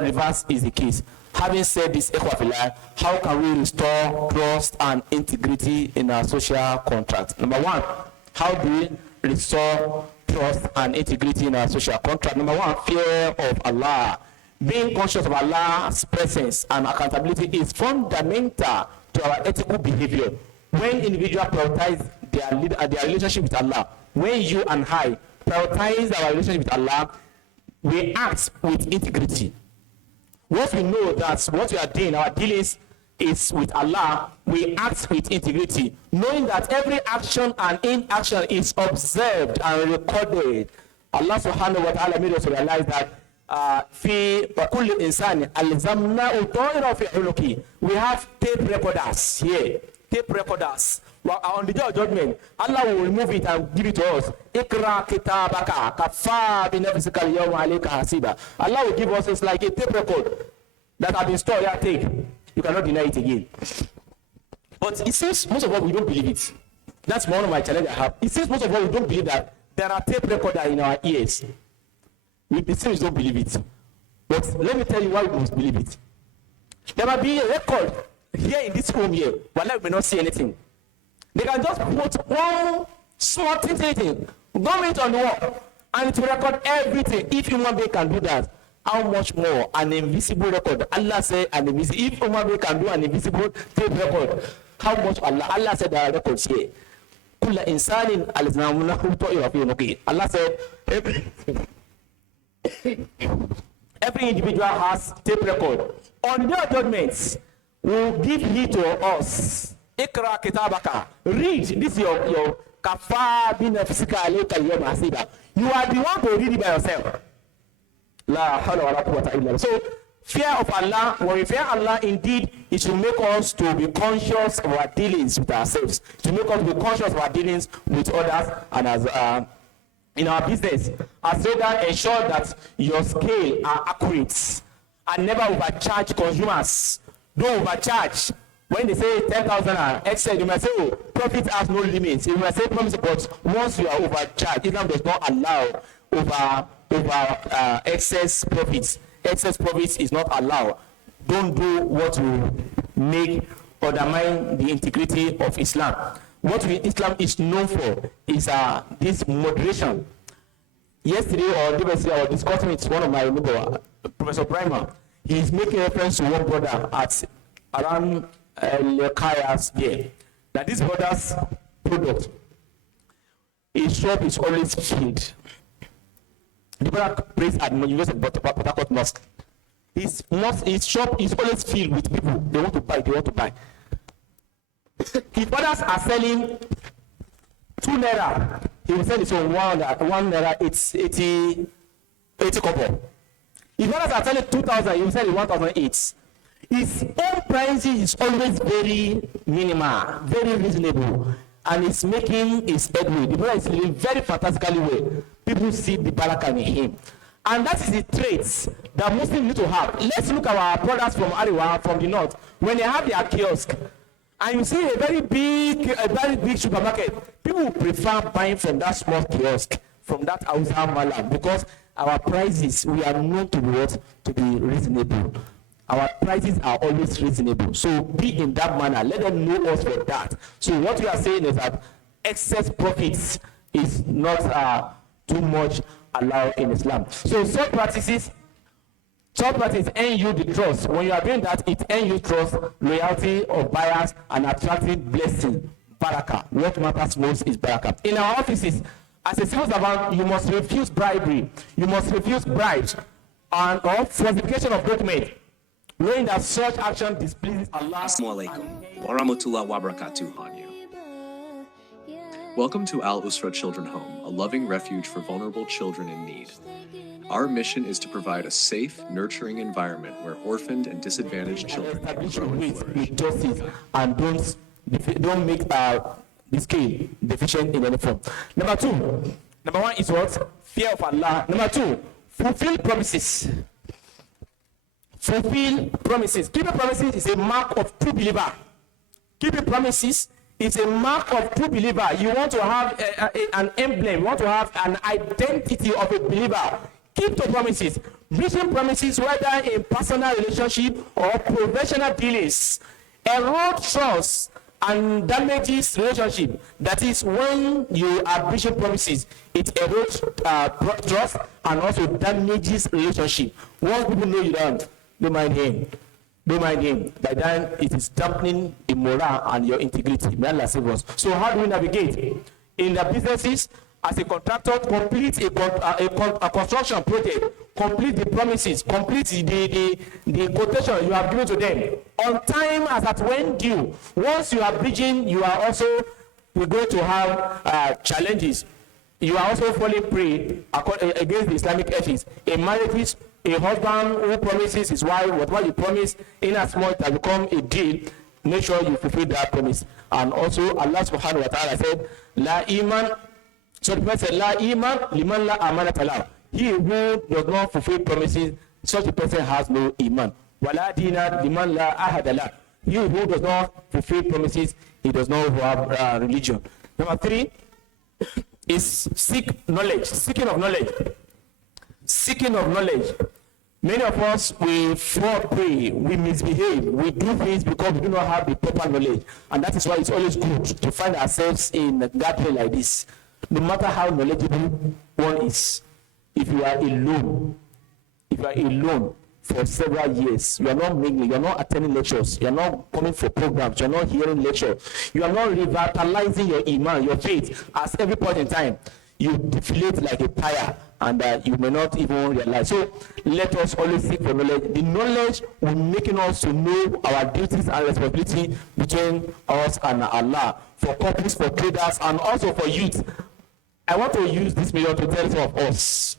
reverse is the case. Having said this, how can we restore trust and integrity in our social contract? Number 1, how do we restore trust and integrity in our social contract? Number 1, fear of Allah. Being conscious of Allah's presence and accountability is fundamental to our ethical behavior. When individuals prioritize their relationship with Allah, when you and I prioritize our relationship with Allah, we act with integrity. Once we know that what we are doing, our dealings is with Allah, we act with integrity, knowing that every action and inaction is observed and recorded. Allah subhanahu wa ta'ala made us realize that في وكل إنسان ألزمناه طائره في عنقه. We have tape recorders here, tape recorders. Well, on the day of judgment, Allah will remove it and give it to us. Ikra kitabaka kafa bi nafsika al-yawma alayka hasiba. Allah will give us, it's like a tape record that have been stored here. Take, you cannot deny it again. But it seems most of us we don't believe it. That's one of my challenges I have. It seems most of us we don't believe that there are tape recorders in our ears. We seems don't believe it. But let me tell you why we must believe it. There might be a record here in this room here, but we may not see anything. They can just put one small thing, government on the wall, and it will record everything. If human being can do that, how much more an invisible record? Allah said an invisible. If human being can do an invisible tape record, how much Allah said there are records here. Kulla insanin alzamnahu ta'ira fi unuqihi. Allah said every individual has tape record. On their judgments, will give heed to us. Ikra kitabaka. Read. This is your kafa bi nafsika alayka al-yawma hasiba. You are the one to read it by yourself. La hawla wala quwwata illa billah. So fear of Allah, when we fear Allah, indeed, it will make us to be conscious of our dealings with ourselves. To make us be conscious of our dealings with others and as in our business. As well as ensure that your scale are accurate and never overcharge consumers. Don't overcharge. When they say 10,000 excess, you might say, oh, profit has no limits. You might say, promise, but once you are overcharged, Islam does not allow over excess profits. Excess profits is not allowed. Don't do what will make undermine the integrity of Islam. What Islam is known for is this moderation. Yesterday or the I was discussing with one of my neighbor, Professor Primer. He is making reference to one brother at around Lekayas there. That this brother's product, his shop is always filled. The brother prays at the University of Port Harcourt Mosque. His shop is always filled with people. They want to buy. If others are selling 2 naira, he will sell it for 1 naira, it's 80 kobo. If others are selling 2,000, he will sell it 1,008. His own pricing is always very minimal, very reasonable, and it's making his headway. The brother is living very fantastically well. People see the barakah in him. And that is the traits that Muslims need to have. Let's look at our brothers from Ariwa, from the north. When they have their kiosk, and you see a very big supermarket, people prefer buying from that small kiosk, from that Hausa Malam, because our prices, we are known to be what? To be reasonable. Our prices are always reasonable. So be in that manner. Let them know us for that. So what we are saying is that excess profits is not too much allowed in Islam. So such practices earn you the trust. When you are doing that, it earns you trust, loyalty of buyers, and attracting blessing. Barakah. What matters most is barakah. In our offices, as a civil servant, you must refuse bribery. You must refuse bribes and or falsification of documents, knowing that such action displeases Allah. Assalamu Alaikum, waramatullah, wabaraktuh on you. Welcome to Al-Usrah Children Home, a loving refuge for vulnerable children in need. Our mission is to provide a safe, nurturing environment where orphaned and disadvantaged children can grow and flourish. Justice and don't make the scale deficient in any form. Number one is what? Fear of Allah. Number 2, fulfill promises. Fulfill promises. Keeping promises is a mark of true believer. Keeping promises is a mark of true believer. You want to have an emblem. You want to have an identity of a believer. Keep to promises. Breaching promises, whether in personal relationship or professional dealings, erode trust and damages relationship. That is, when you are breaching promises, it erodes trust and also damages relationship. Once people know you don't mind him. Don't mind him. By then, it is dampening the morale and your integrity. May Allah save us. So how do we navigate? In the businesses, as a contractor, complete a construction project, complete the promises, complete the quotation you have given to them on time as at when due. Once you are bridging, you are also going to have challenges. You are also falling prey against the Islamic ethics. In marriages, a husband who promises his wife whatever you promise, in as much as become a deal, make sure you fulfill that promise. And also Allah subhanahu wa ta'ala said, La iman. So the person said, La iman liman la amanata lahu. He who does not fulfill promises, such a person has no iman. Wala dina liman la ahada lahu. He who does not fulfill promises, he does not have religion. Number 3 is seek knowledge, seeking of knowledge. Seeking of knowledge. Many of us, we fall prey, we misbehave, we do things because we do not have the proper knowledge. And that is why it's always good to find ourselves in a gathering like this. No matter how knowledgeable one is, if you are alone for several years, you are not mingling, you are not attending lectures, you are not coming for programs, you are not hearing lectures, you are not revitalizing your iman, your faith, as every point in time, you deflate like a tire, and you may not even realize. So let us always seek for knowledge. The knowledge will making us to know our duties and responsibility between us and Allah, for couples, for traders, and also for youth. I want to use this medium to tell some of us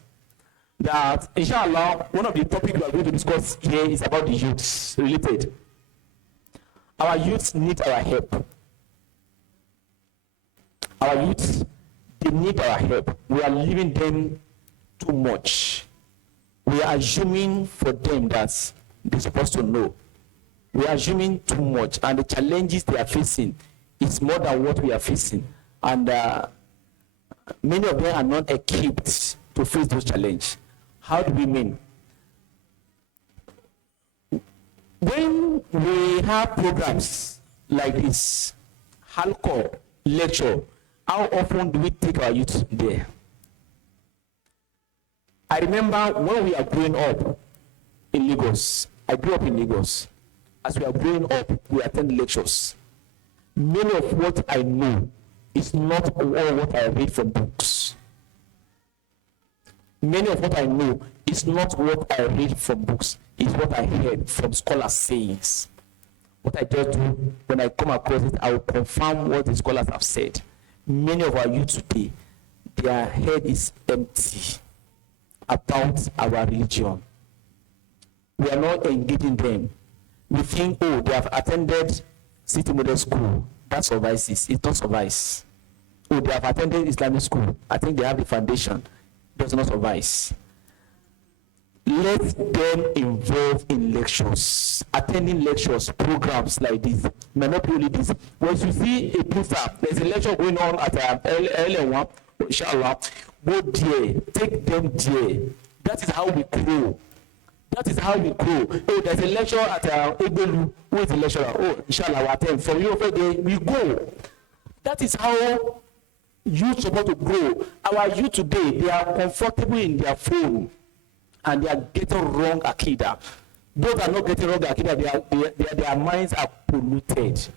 that, inshallah, one of the topics we are going to discuss here is about the youths related. Our youths need our help. Our youths, they need our help. We are leaving them too much. We are assuming for them that they're supposed to know. We are assuming too much, and the challenges they are facing is more than what we are facing. And many of them are not equipped to face those challenges. How do we mean? When we have programs like this, halqah, lecture, how often do we take our youth there? I remember when we are growing up in Lagos. I grew up in Lagos. As we are growing up, we attend lectures. Many of what I know is not all what I read from books. Many of what I know is not what I read from books. It's what I heard from scholars' sayings. What I just do when I come across it, I will confirm what the scholars have said. Many of our youth today, their head is empty about our religion. We are not engaging them. We think, oh, they have attended City Model School. That suffices. It does suffice. Oh, they have attended Islamic school. I think they have the foundation. It does not suffice. Let them involve in lectures, attending lectures, programs like this. May not be only this. Once you see a poster, there's a lecture going on at LN1, inshallah, go there, take them there. That is how we grow. That is how we grow. Oh, there's a lecture at Ebelu. Who is the lecturer? Oh, inshallah, we attend. From you over there, we go. That is how youth supposed to grow. Our youth today, they are comfortable in their phone, and they are getting wrong akida. Those are not getting wrong akida, their minds are polluted.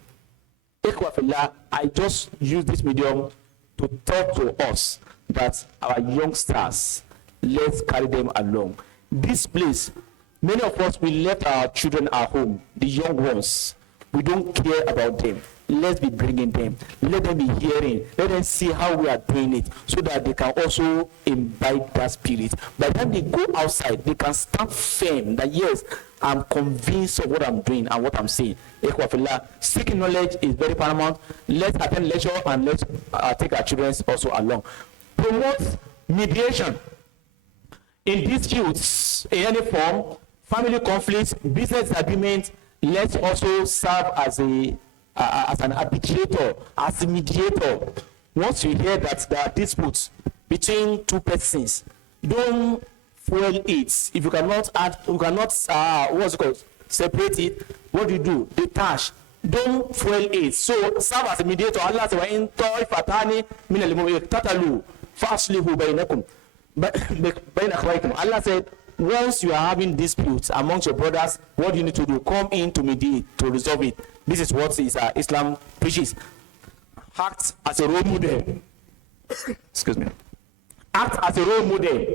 I just use this medium to talk to us that our youngsters, let's carry them along. This place, many of us, we left our children at home, the young ones. We don't care about them. Let's be bringing them. Let them be hearing. Let them see how we are doing it, so that they can also imbibe that spirit. By the time they go outside, they can stand firm that, yes, I'm convinced of what I'm doing and what I'm saying. Seeking knowledge is very paramount. Let's attend lecture, and let's take our children also along. Promote mediation in disputes in any form, family conflicts, business agreements. Let's also serve as an arbitrator, as a mediator. Once you hear that there are disputes between two persons, don't fuel it. If you cannot separate it, what do? Detach. Don't fuel it. So serve as a mediator. Allah says, "In ta'ifatani min al-mu'minin tatalu faslihu bainakum." Allah said, once you are having disputes amongst your brothers, what do you need to do? Come in to mediate, to resolve it. This is what Islam preaches. Act as a role model. excuse me, act as a role model.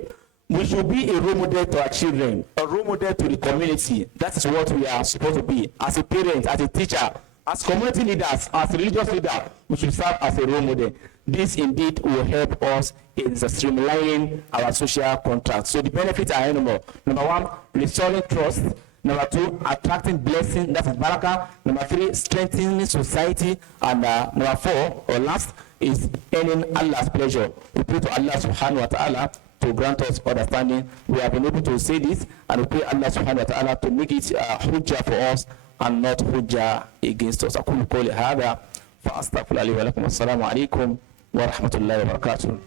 We should be a role model to our children, a role model to the community. That is what we are supposed to be. As a parent, as a teacher, as community leaders, as religious leaders, we should serve as a role model. This indeed will help us in streamlining our social contract. So the benefits are number one, restoring trust. Number two, attracting blessing, that is barakah. Number three, strengthening society. And number four, or last, is earning Allah's pleasure. We pray to Allah subhanahu wa ta'ala to grant us understanding. We have been able to say this, and we pray Allah subhanahu wa ta'ala to make it hujjah for us and not hujjah against us. أقول قولي هذا فأستغفر الله ولكم والسلام عليكم ورحمة الله وبركاته.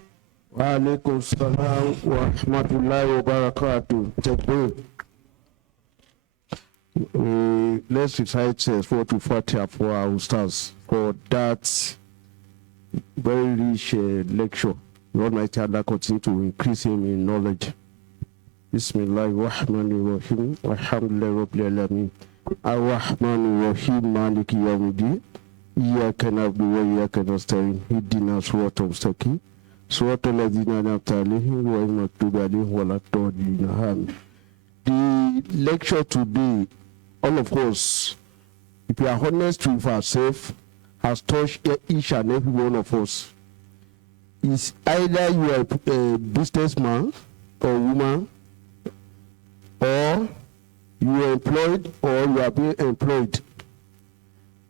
وعليكم السلام ورحمة الله وبركاته. Takbir. Let's recite Surah Al-Fatiha for our ustaz for that very rich lecture. Lord Almighty Allah continue to increase him in knowledge. Bismillahirrahmanirrahim. Alhamdulillahi Rabbil Alamin. Ar-Rahmanir-Rahim. Maliki Yawmiddin. Iyyaka na'budu wa iyyaka nasta'in. Ihdina siratal mustaqim. Siratal ladzina an'amta 'alaihim ghayril maghdubi 'alaihim waladdallin. Amen. The lecture today, all of us, if we are honest with ourselves, has touched each and every one of us. Is either you are a businessman or woman, or you are employed or you are being employed.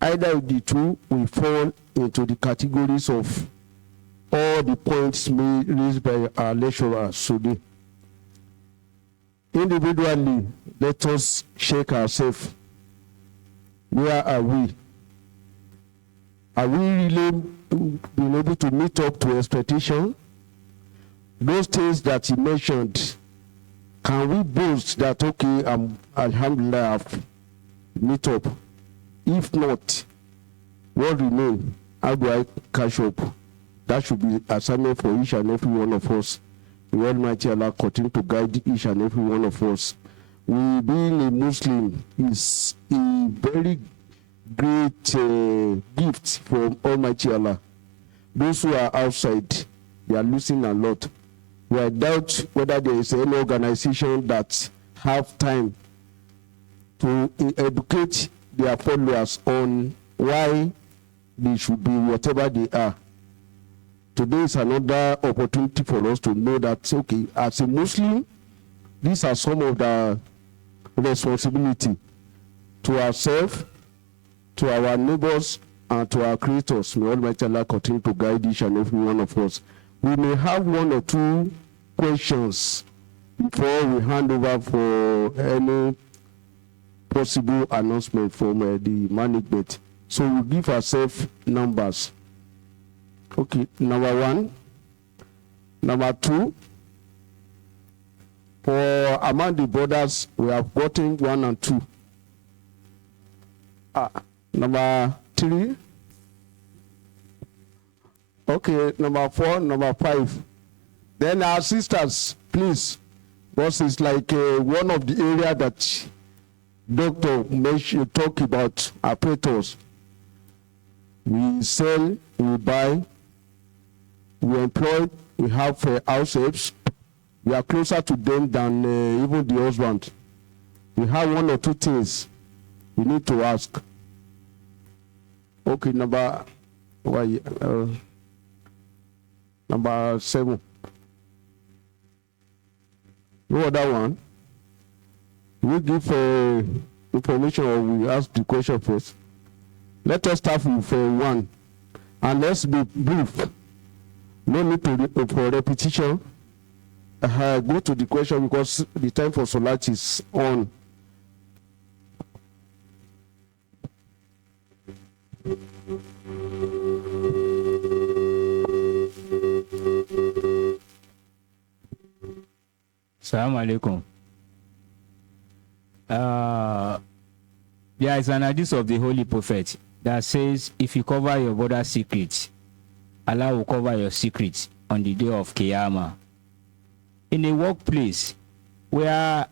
Either of the two will fall into the categories of all the points raised by our lecturers today. Individually, let us check ourselves. Where are we? Are we really being able to meet up to expectation? Those things that he mentioned, can we boast that, okay, alhamdulillah, I've meet up? If not, what remain? How do I catch up? That should be assignment for each and every one of us. The Almighty Allah continue to guide each and every one of us. We, being a Muslim, is a very great gift from Almighty Allah. Those who are outside, they are losing a lot. We doubt whether there is any organization that have time to educate their followers on why they should be whatever they are. Today is another opportunity for us to know that, okay, as a Muslim, these are some of the responsibility to ourselves, to our neighbors, and to our creators. May Almighty Allah continue to guide each and every one of us. We may have one or two questions before we hand over for any possible announcement from the management. So we give ourselves numbers. Okay, number one. Number two, for among the brothers, we have gotten 1 and 2. Number 3. Okay, number 4, number 5. Then our sisters, please, because it's like one of the area that Dr. mentioned, talk about apparatus. We sell, we buy, we employ, we have house helps. We are closer to them than even the husband. We have 1 or 2 things we need to ask. Okay, number 7. No other one. We give information or we ask the question first. Let us start with 1. And let's be brief. No need for repetition. Go to the question because the time for Salat is on. Assalamu Alaikum. There is an hadith of the Holy Prophet that says, if you cover your brother's secrets, Allah will cover your secrets on the day of Qiyamah. In a workplace where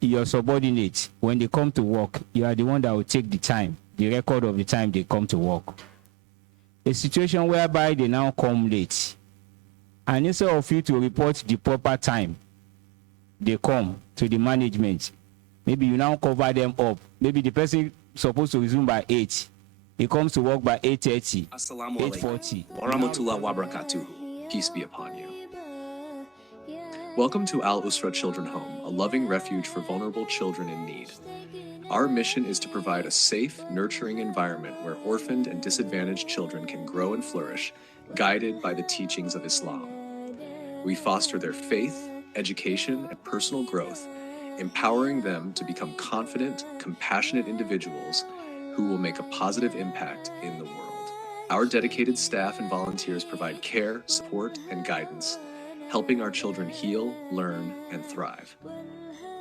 your subordinates, when they come to work, you are the one that will take the time, the record of the time they come to work. A situation whereby they now come late, And instead of you to report the proper time, they come to the management. Maybe you now cover them up. Maybe the person supposed to resume by 8. He comes to work by 8:30, Asalamu 8:40. Alaikum. Waramatullah, wabaraktuh. Peace be upon you. Welcome to Al-Usrah Children Home, a loving refuge for vulnerable children in need. Our mission is to provide a safe, nurturing environment where orphaned and disadvantaged children can grow and flourish, guided by the teachings of Islam. We foster their faith, education, and personal growth, empowering them to become confident, compassionate individuals who will make a positive impact in the world. Our dedicated staff and volunteers provide care, support, and guidance, helping our children heal, learn, and thrive.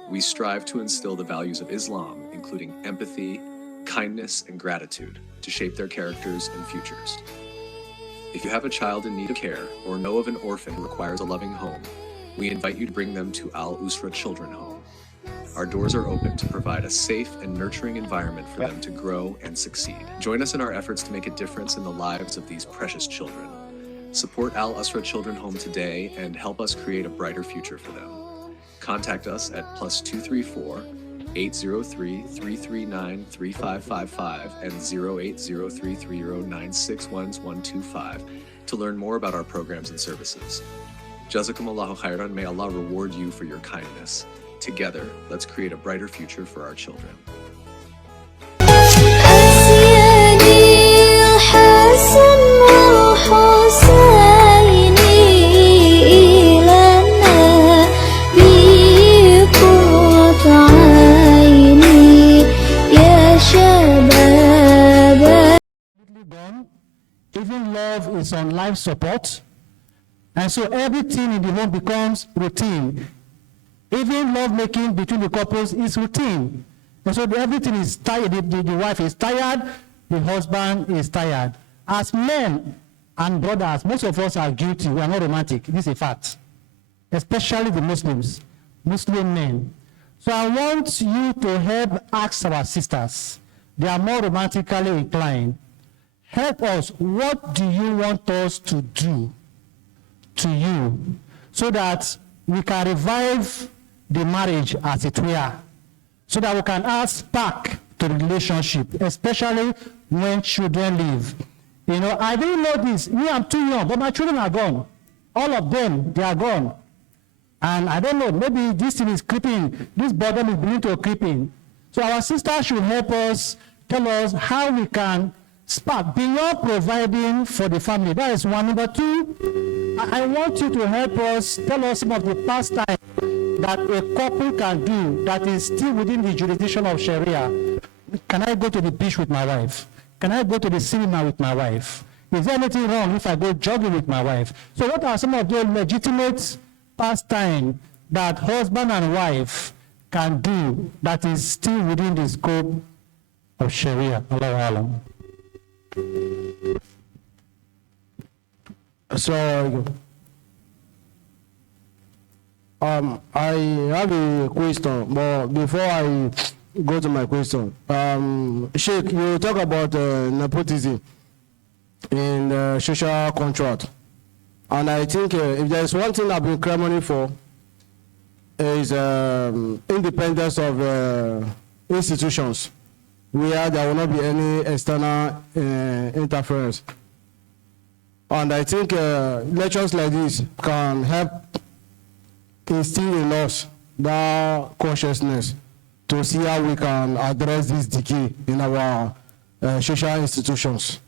We strive to instill the values of Islam, including empathy, kindness, and gratitude, to shape their characters and futures. If you have a child in need of care or know of an orphan who requires a loving home, we invite you to bring them to Al-Usrah Children Home. Our doors are open to provide a safe and nurturing environment for them to grow and succeed. Join us in our efforts to make a difference in the lives of these precious children. Support Al-Usrah Children Home today and help us create a brighter future for them. Contact us at +234 803 339 3555 and 080 330 to learn more about our programs and services. Jazakumullahu khairan, may Allah reward you for your kindness. Together, let's create a brighter future for our children. Even love is on life support, and so everything in the home becomes routine. Even love making between the couples is routine, and so everything is tired. The wife is tired, the husband is tired. As men and brothers, most of us are guilty. We are not romantic. This is a fact, especially the Muslim men. So I want you to help ask our sisters. They are more romantically inclined. Help us. What do you want us to do to you so that we can revive the marriage as it were, so that we can add spark to the relationship, especially when children leave. You know, I didn't know this. Me, I'm too young, but my children are gone. All of them, they are gone. And I don't know, maybe this thing is creeping, this burden is beginning to creep in. So our sisters should help us, tell us how we can spark beyond providing for the family. That is one. Number two, I want you to help us, tell us some of the pastime that a couple can do that is still within the jurisdiction of Sharia. Can I go to the beach with my wife? Can I go to the cinema with my wife? Is there anything wrong if I go jogging with my wife? So what are some of the legitimate pastime that husband and wife can do that is still within the scope of Sharia? Allahu Alam. So, I have a question, but before I go to my question, Sheikh, you talk about nepotism in the social contract, and I think if there is one thing I've been clamoring for is independence of institutions, where there will not be any external interference. And I think lectures like this can help instill in us that consciousness to see how we can address this decay in our social institutions.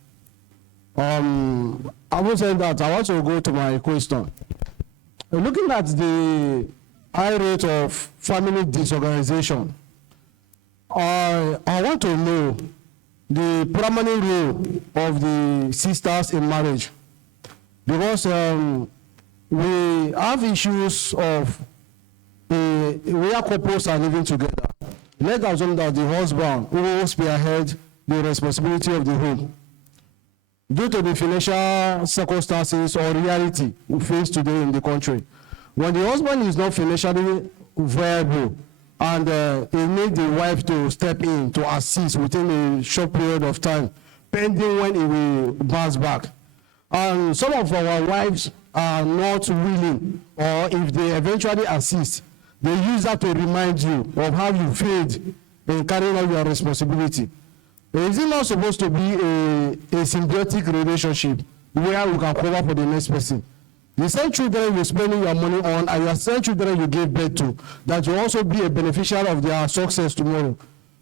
Having said that, I want to go to my question. Looking at the high rate of family disorganization, I want to know the permanent role of the sisters in marriage, because we have issues of where couples are living together. Let's assume that the husband will spearhead the responsibility of the home. Due to the financial circumstances or reality we face today in the country, when the husband is not financially viable and he needs the wife to step in to assist within a short period of time, pending when he will bounce back, And some of our wives are not willing, or if they eventually assist, they use that to remind you of how you failed in carrying out your responsibility. Is it not supposed to be a symbiotic relationship where you can cover for the next person? The same children you're spending your money on and the same children you gave birth to, that will also be a beneficiary of their success tomorrow.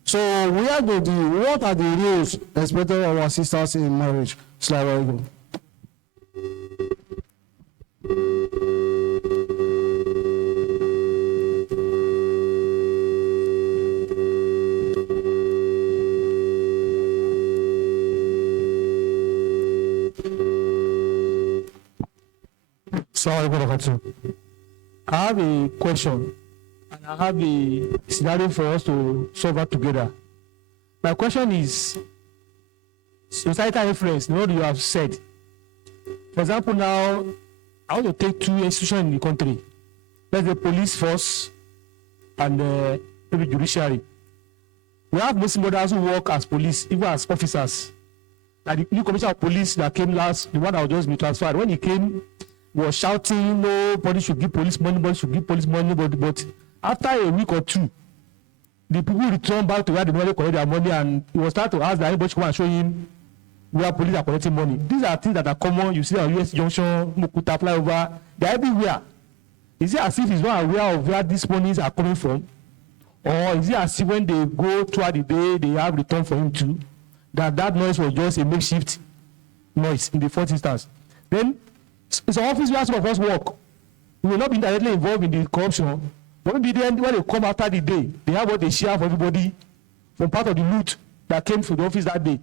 So what are the rules expected of our sisters in marriage? Assalamu Alaikum. Assalamu Alaikum. I have a question and I have a scenario for us to solve that together. My question is societal influence, what you have said. For example, now I want to take two institutions in the country. Let's the police force and maybe judiciary. We have Muslim brothers who work as police, even as officers. Like the new commissioner of police that came last, the one that was just be transferred, when he came, he was shouting, nobody should give police money, nobody should give police money, but after a week or two, the people returned back to where they normally collect their money, and he was trying to ask that anybody should come and show him where police are collecting money. These are things that are common. You see on US Junction, Mukuta, flyover, they're everywhere. Is it as if he's not aware of where these monies are coming from? Or is it as if when they go throughout the day, they have return for him too? That noise was just a makeshift noise in the first instance. Then, it's an office where some of us work. We will not be directly involved in the corruption. But maybe then when they come after the day, they have what they share for everybody from part of the loot that came to the office that day.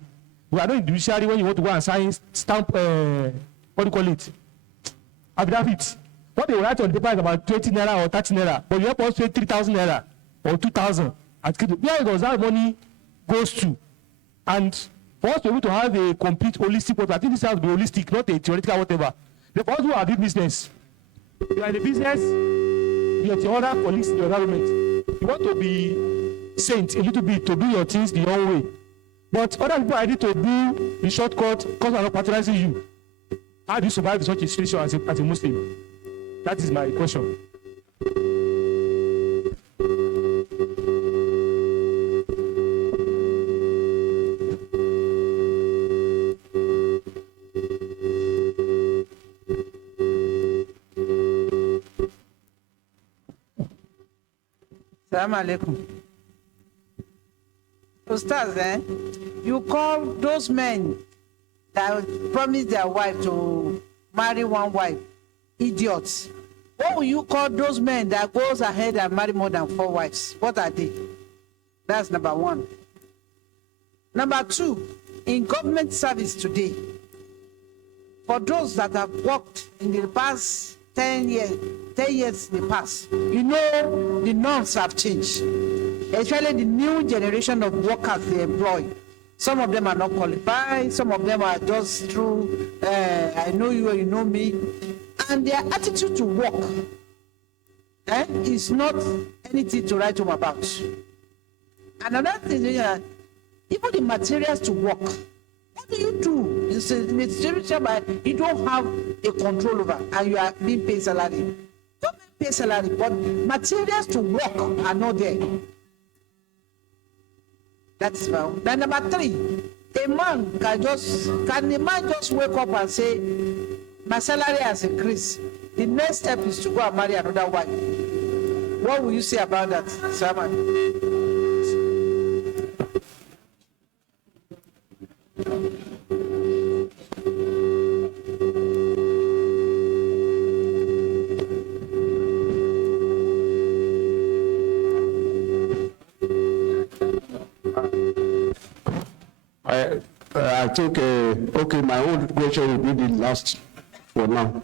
We are not in the judiciary when you want to go and sign stamp, what do you call it? Affidavit. What they write on the paper is about 20 naira or 30 naira, but you have to pay 3,000 naira or 2,000. Where does that money goes to? And for us to be able to have a complete holistic, I think this has to be holistic, not a theoretical whatever. The for us who are doing business, you are in the business, you have your other colleagues in the environment. You want to be saint a little bit to do your things the your way. But other people are ready to do the shortcut because they are not patronizing you. How do you survive such a situation as a Muslim? That is my question. Assalamu Alaikum. Ustaz, you call those men that promise their wife to marry one wife idiots. What will you call those men that goes ahead and marry more than 4 wives? What are they? That's number one. Number two, in government service today, for those that have worked in the past 10 years in the past, you know the norms have changed, especially the new generation of workers they employ. Some of them are not qualified, some of them are just through, I know you, you know me, and their attitude to work is not anything to write home about. And another thing, even the materials to work, what do you do? It's a situation where you don't have a control over and you are being paid salary. Don't pay salary, but materials to work are not there. That's wrong. Then number 3, a man can a man just wake up and say, my salary has increased. The next step is to go and marry another wife. What will you say about that, Simon? I think, okay, my own question will be the last for now.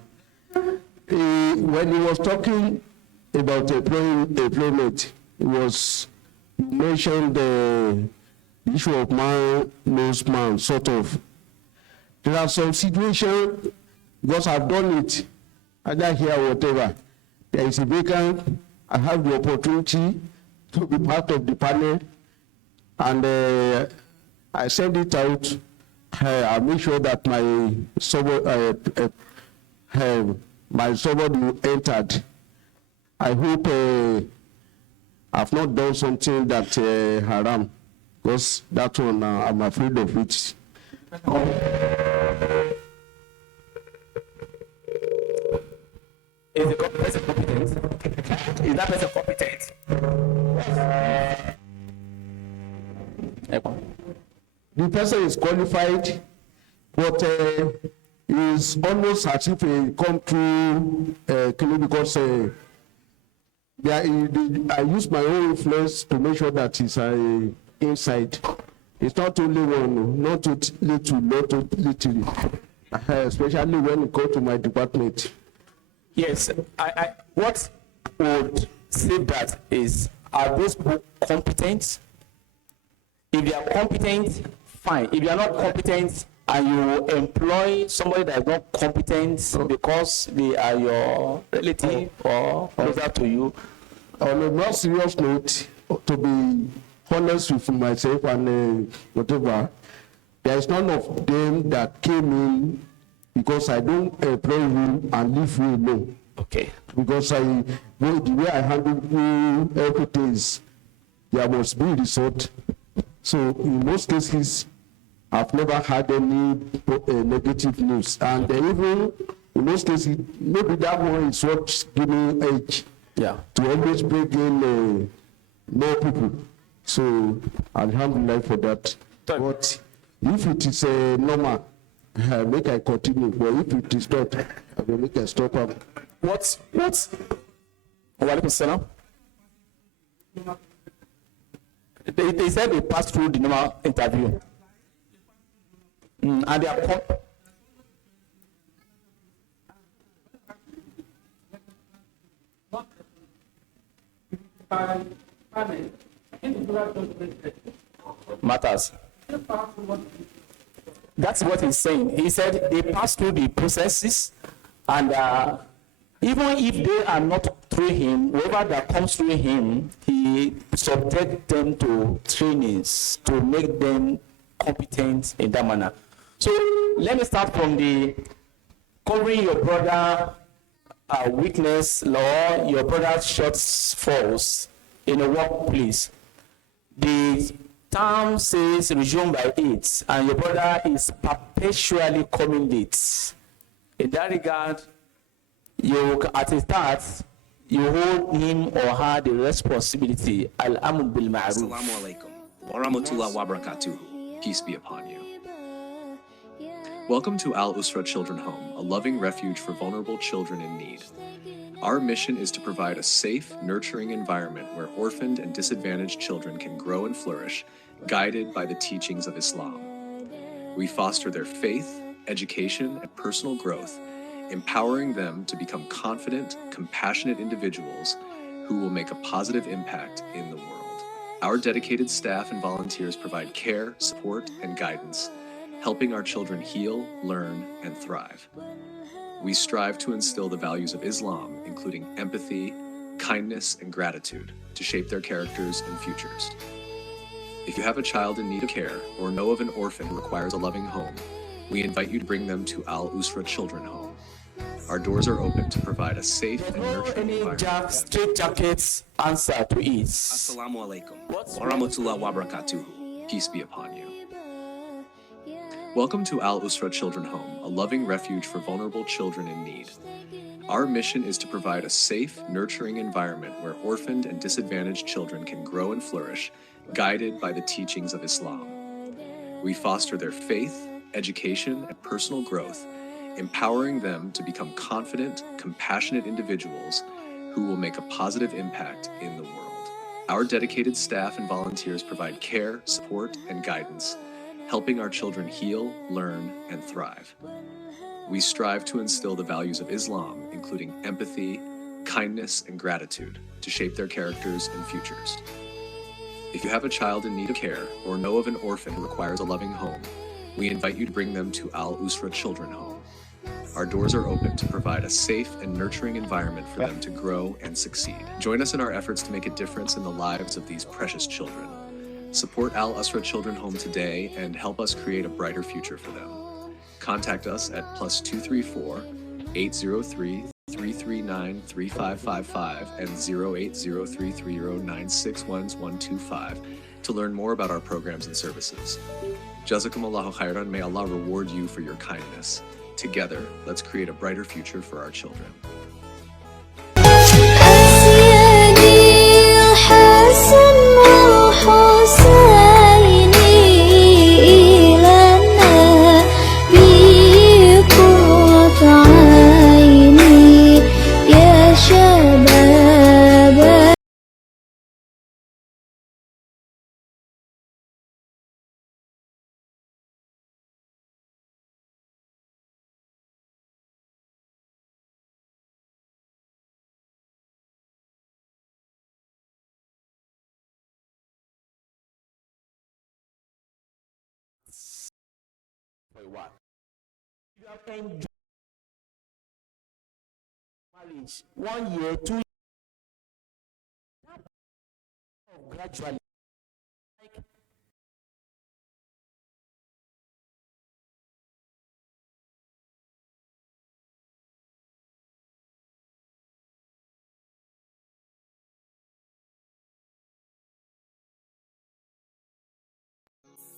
When he was talking about employment, he mentioned the issue of man knows man, sort of. There are some situations, because I've done it, either here or whatever, there is a vacant, I have the opportunity to be part of the panel, and I send it out I make sure that my somebody entered. I hope I've not done something that haram, because that one I'm afraid of it. Is the person competent? Is that person competent? The person is qualified, but is almost as if he come through because I use my own influence to make sure that he's inside. It's not only one, not too little, not too little, especially when it comes to my department. Yes, I what would say that is, are those people competent? If they are competent, fine. If you are not competent and you employ somebody that is not competent because they are your relative or closer to you. On a more serious note, to be honest with myself and whatever, there is none of them that came in because I don't employ you and leave you alone. Okay. Because the way I handle everything is, there must be result. So in most cases, I've never had any negative news. And even in most cases, maybe that one is what gives me edge to always bring in more people. So alhamdulillah for that. But if it is normal, make I continue. But if it is not, I will make a stop. What's Walaikum salam. They said they passed through the normal interview. And they are matters. That's what he's saying. He said they pass through the processes, and even if they are not through him, whoever that comes through him, he subjects them to trainings to make them competent in that manner. So let me start from the covering your brother weakness law, your brother's shortfalls in a workplace. The term says resume by 8, and your brother is perpetually coming late. In that regard, you at the start, you hold him or her the responsibility. Al-amr bil ma'ruf. Asalamu Alaikum. Waramatullah, wabaraktuh. Peace be upon you. Welcome to Al-Usrah Children Home, a loving refuge for vulnerable children in need. Our mission is to provide a safe, nurturing environment where orphaned and disadvantaged children can grow and flourish, guided by the teachings of Islam. We foster their faith, education, and personal growth, empowering them to become confident, compassionate individuals who will make a positive impact in the world. Our dedicated staff and volunteers provide care, support, and guidance, helping our children heal, learn, and thrive. We strive to instill the values of Islam, including empathy, kindness, and gratitude, to shape their characters and futures. If you have a child in need of care or know of an orphan who requires a loving home, we invite you to bring them to Al-Usrah Children Home. Our doors are open to provide a safe and nurturing environment. Straight jackets answer to it. Asalamu Alaikum. Waramatullah, wabaraktuh. Peace be upon you. Welcome to Al-Usrah Children Home, a loving refuge for vulnerable children in need. Our mission is to provide a safe, nurturing environment where orphaned and disadvantaged children can grow and flourish, guided by the teachings of Islam. We foster their faith, education, and personal growth, empowering them to become confident, compassionate individuals who will make a positive impact in the world. Our dedicated staff and volunteers provide care, support, and guidance, helping our children heal, learn, and thrive. We strive to instill the values of Islam, including empathy, kindness, and gratitude, to shape their characters and futures. If you have a child in need of care or know of an orphan who requires a loving home, we invite you to bring them to Al-Usrah Children Home. Our doors are open to provide a safe and nurturing environment for them to grow and succeed. Join us in our efforts to make a difference in the lives of these precious children. Support Al-Usrah Children Home today and help us create a brighter future for them. Contact us at +234 803 339 3555 and 08033096125 to learn more about our programs and services. Jazakumullahu khairan, may Allah reward you for your kindness. Together, let's create a brighter future for our children. For a while. You have enjoyed marriage 1 year, 2 years, gradually. Like,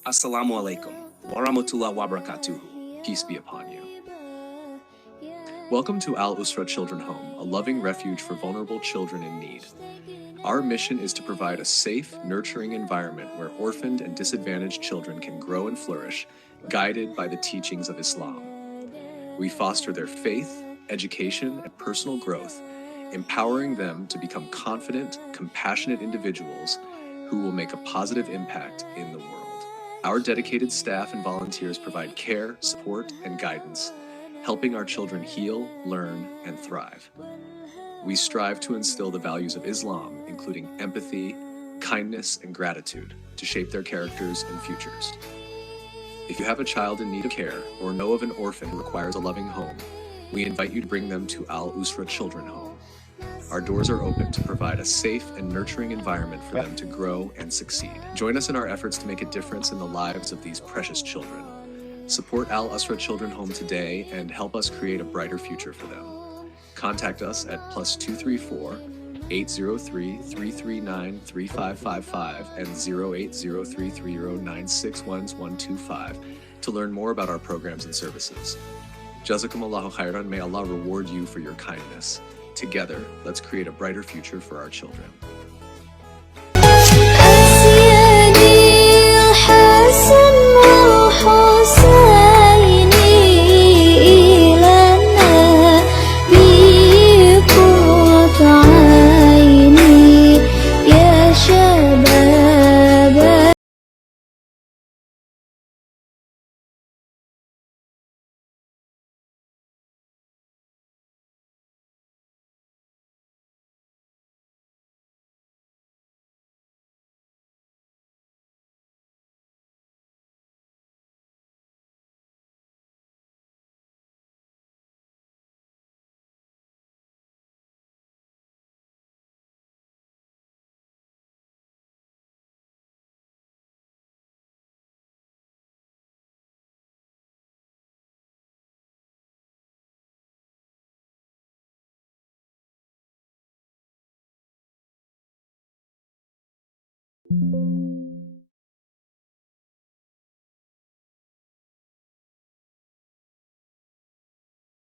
Asalamu Alaikum, waramatullah, wabaraktuh. Peace be upon you. Welcome to Al-Usrah Children Home, a loving refuge for vulnerable children in need. Our mission is to provide a safe, nurturing environment where orphaned and disadvantaged children can grow and flourish, guided by the teachings of Islam. We foster their faith, education, and personal growth, empowering them to become confident, compassionate individuals who will make a positive impact in the world. Our dedicated staff and volunteers provide care, support, and guidance, helping our children heal, learn, and thrive. We strive to instill the values of Islam, including empathy, kindness, and gratitude, to shape their characters and futures. If you have a child in need of care or know of an orphan who requires a loving home, we invite you to bring them to Al-Usrah Children Home. Our doors are open to provide a safe and nurturing environment for them to grow and succeed. Join us in our efforts to make a difference in the lives of these precious children. Support Al-Usrah Children Home today and help us create a brighter future for them. Contact us at +234 803 339 3555 and 08033096125 to learn more about our programs and services. Jazakumullahu khairan, may Allah reward you for your kindness. Together, let's create a brighter future for our children.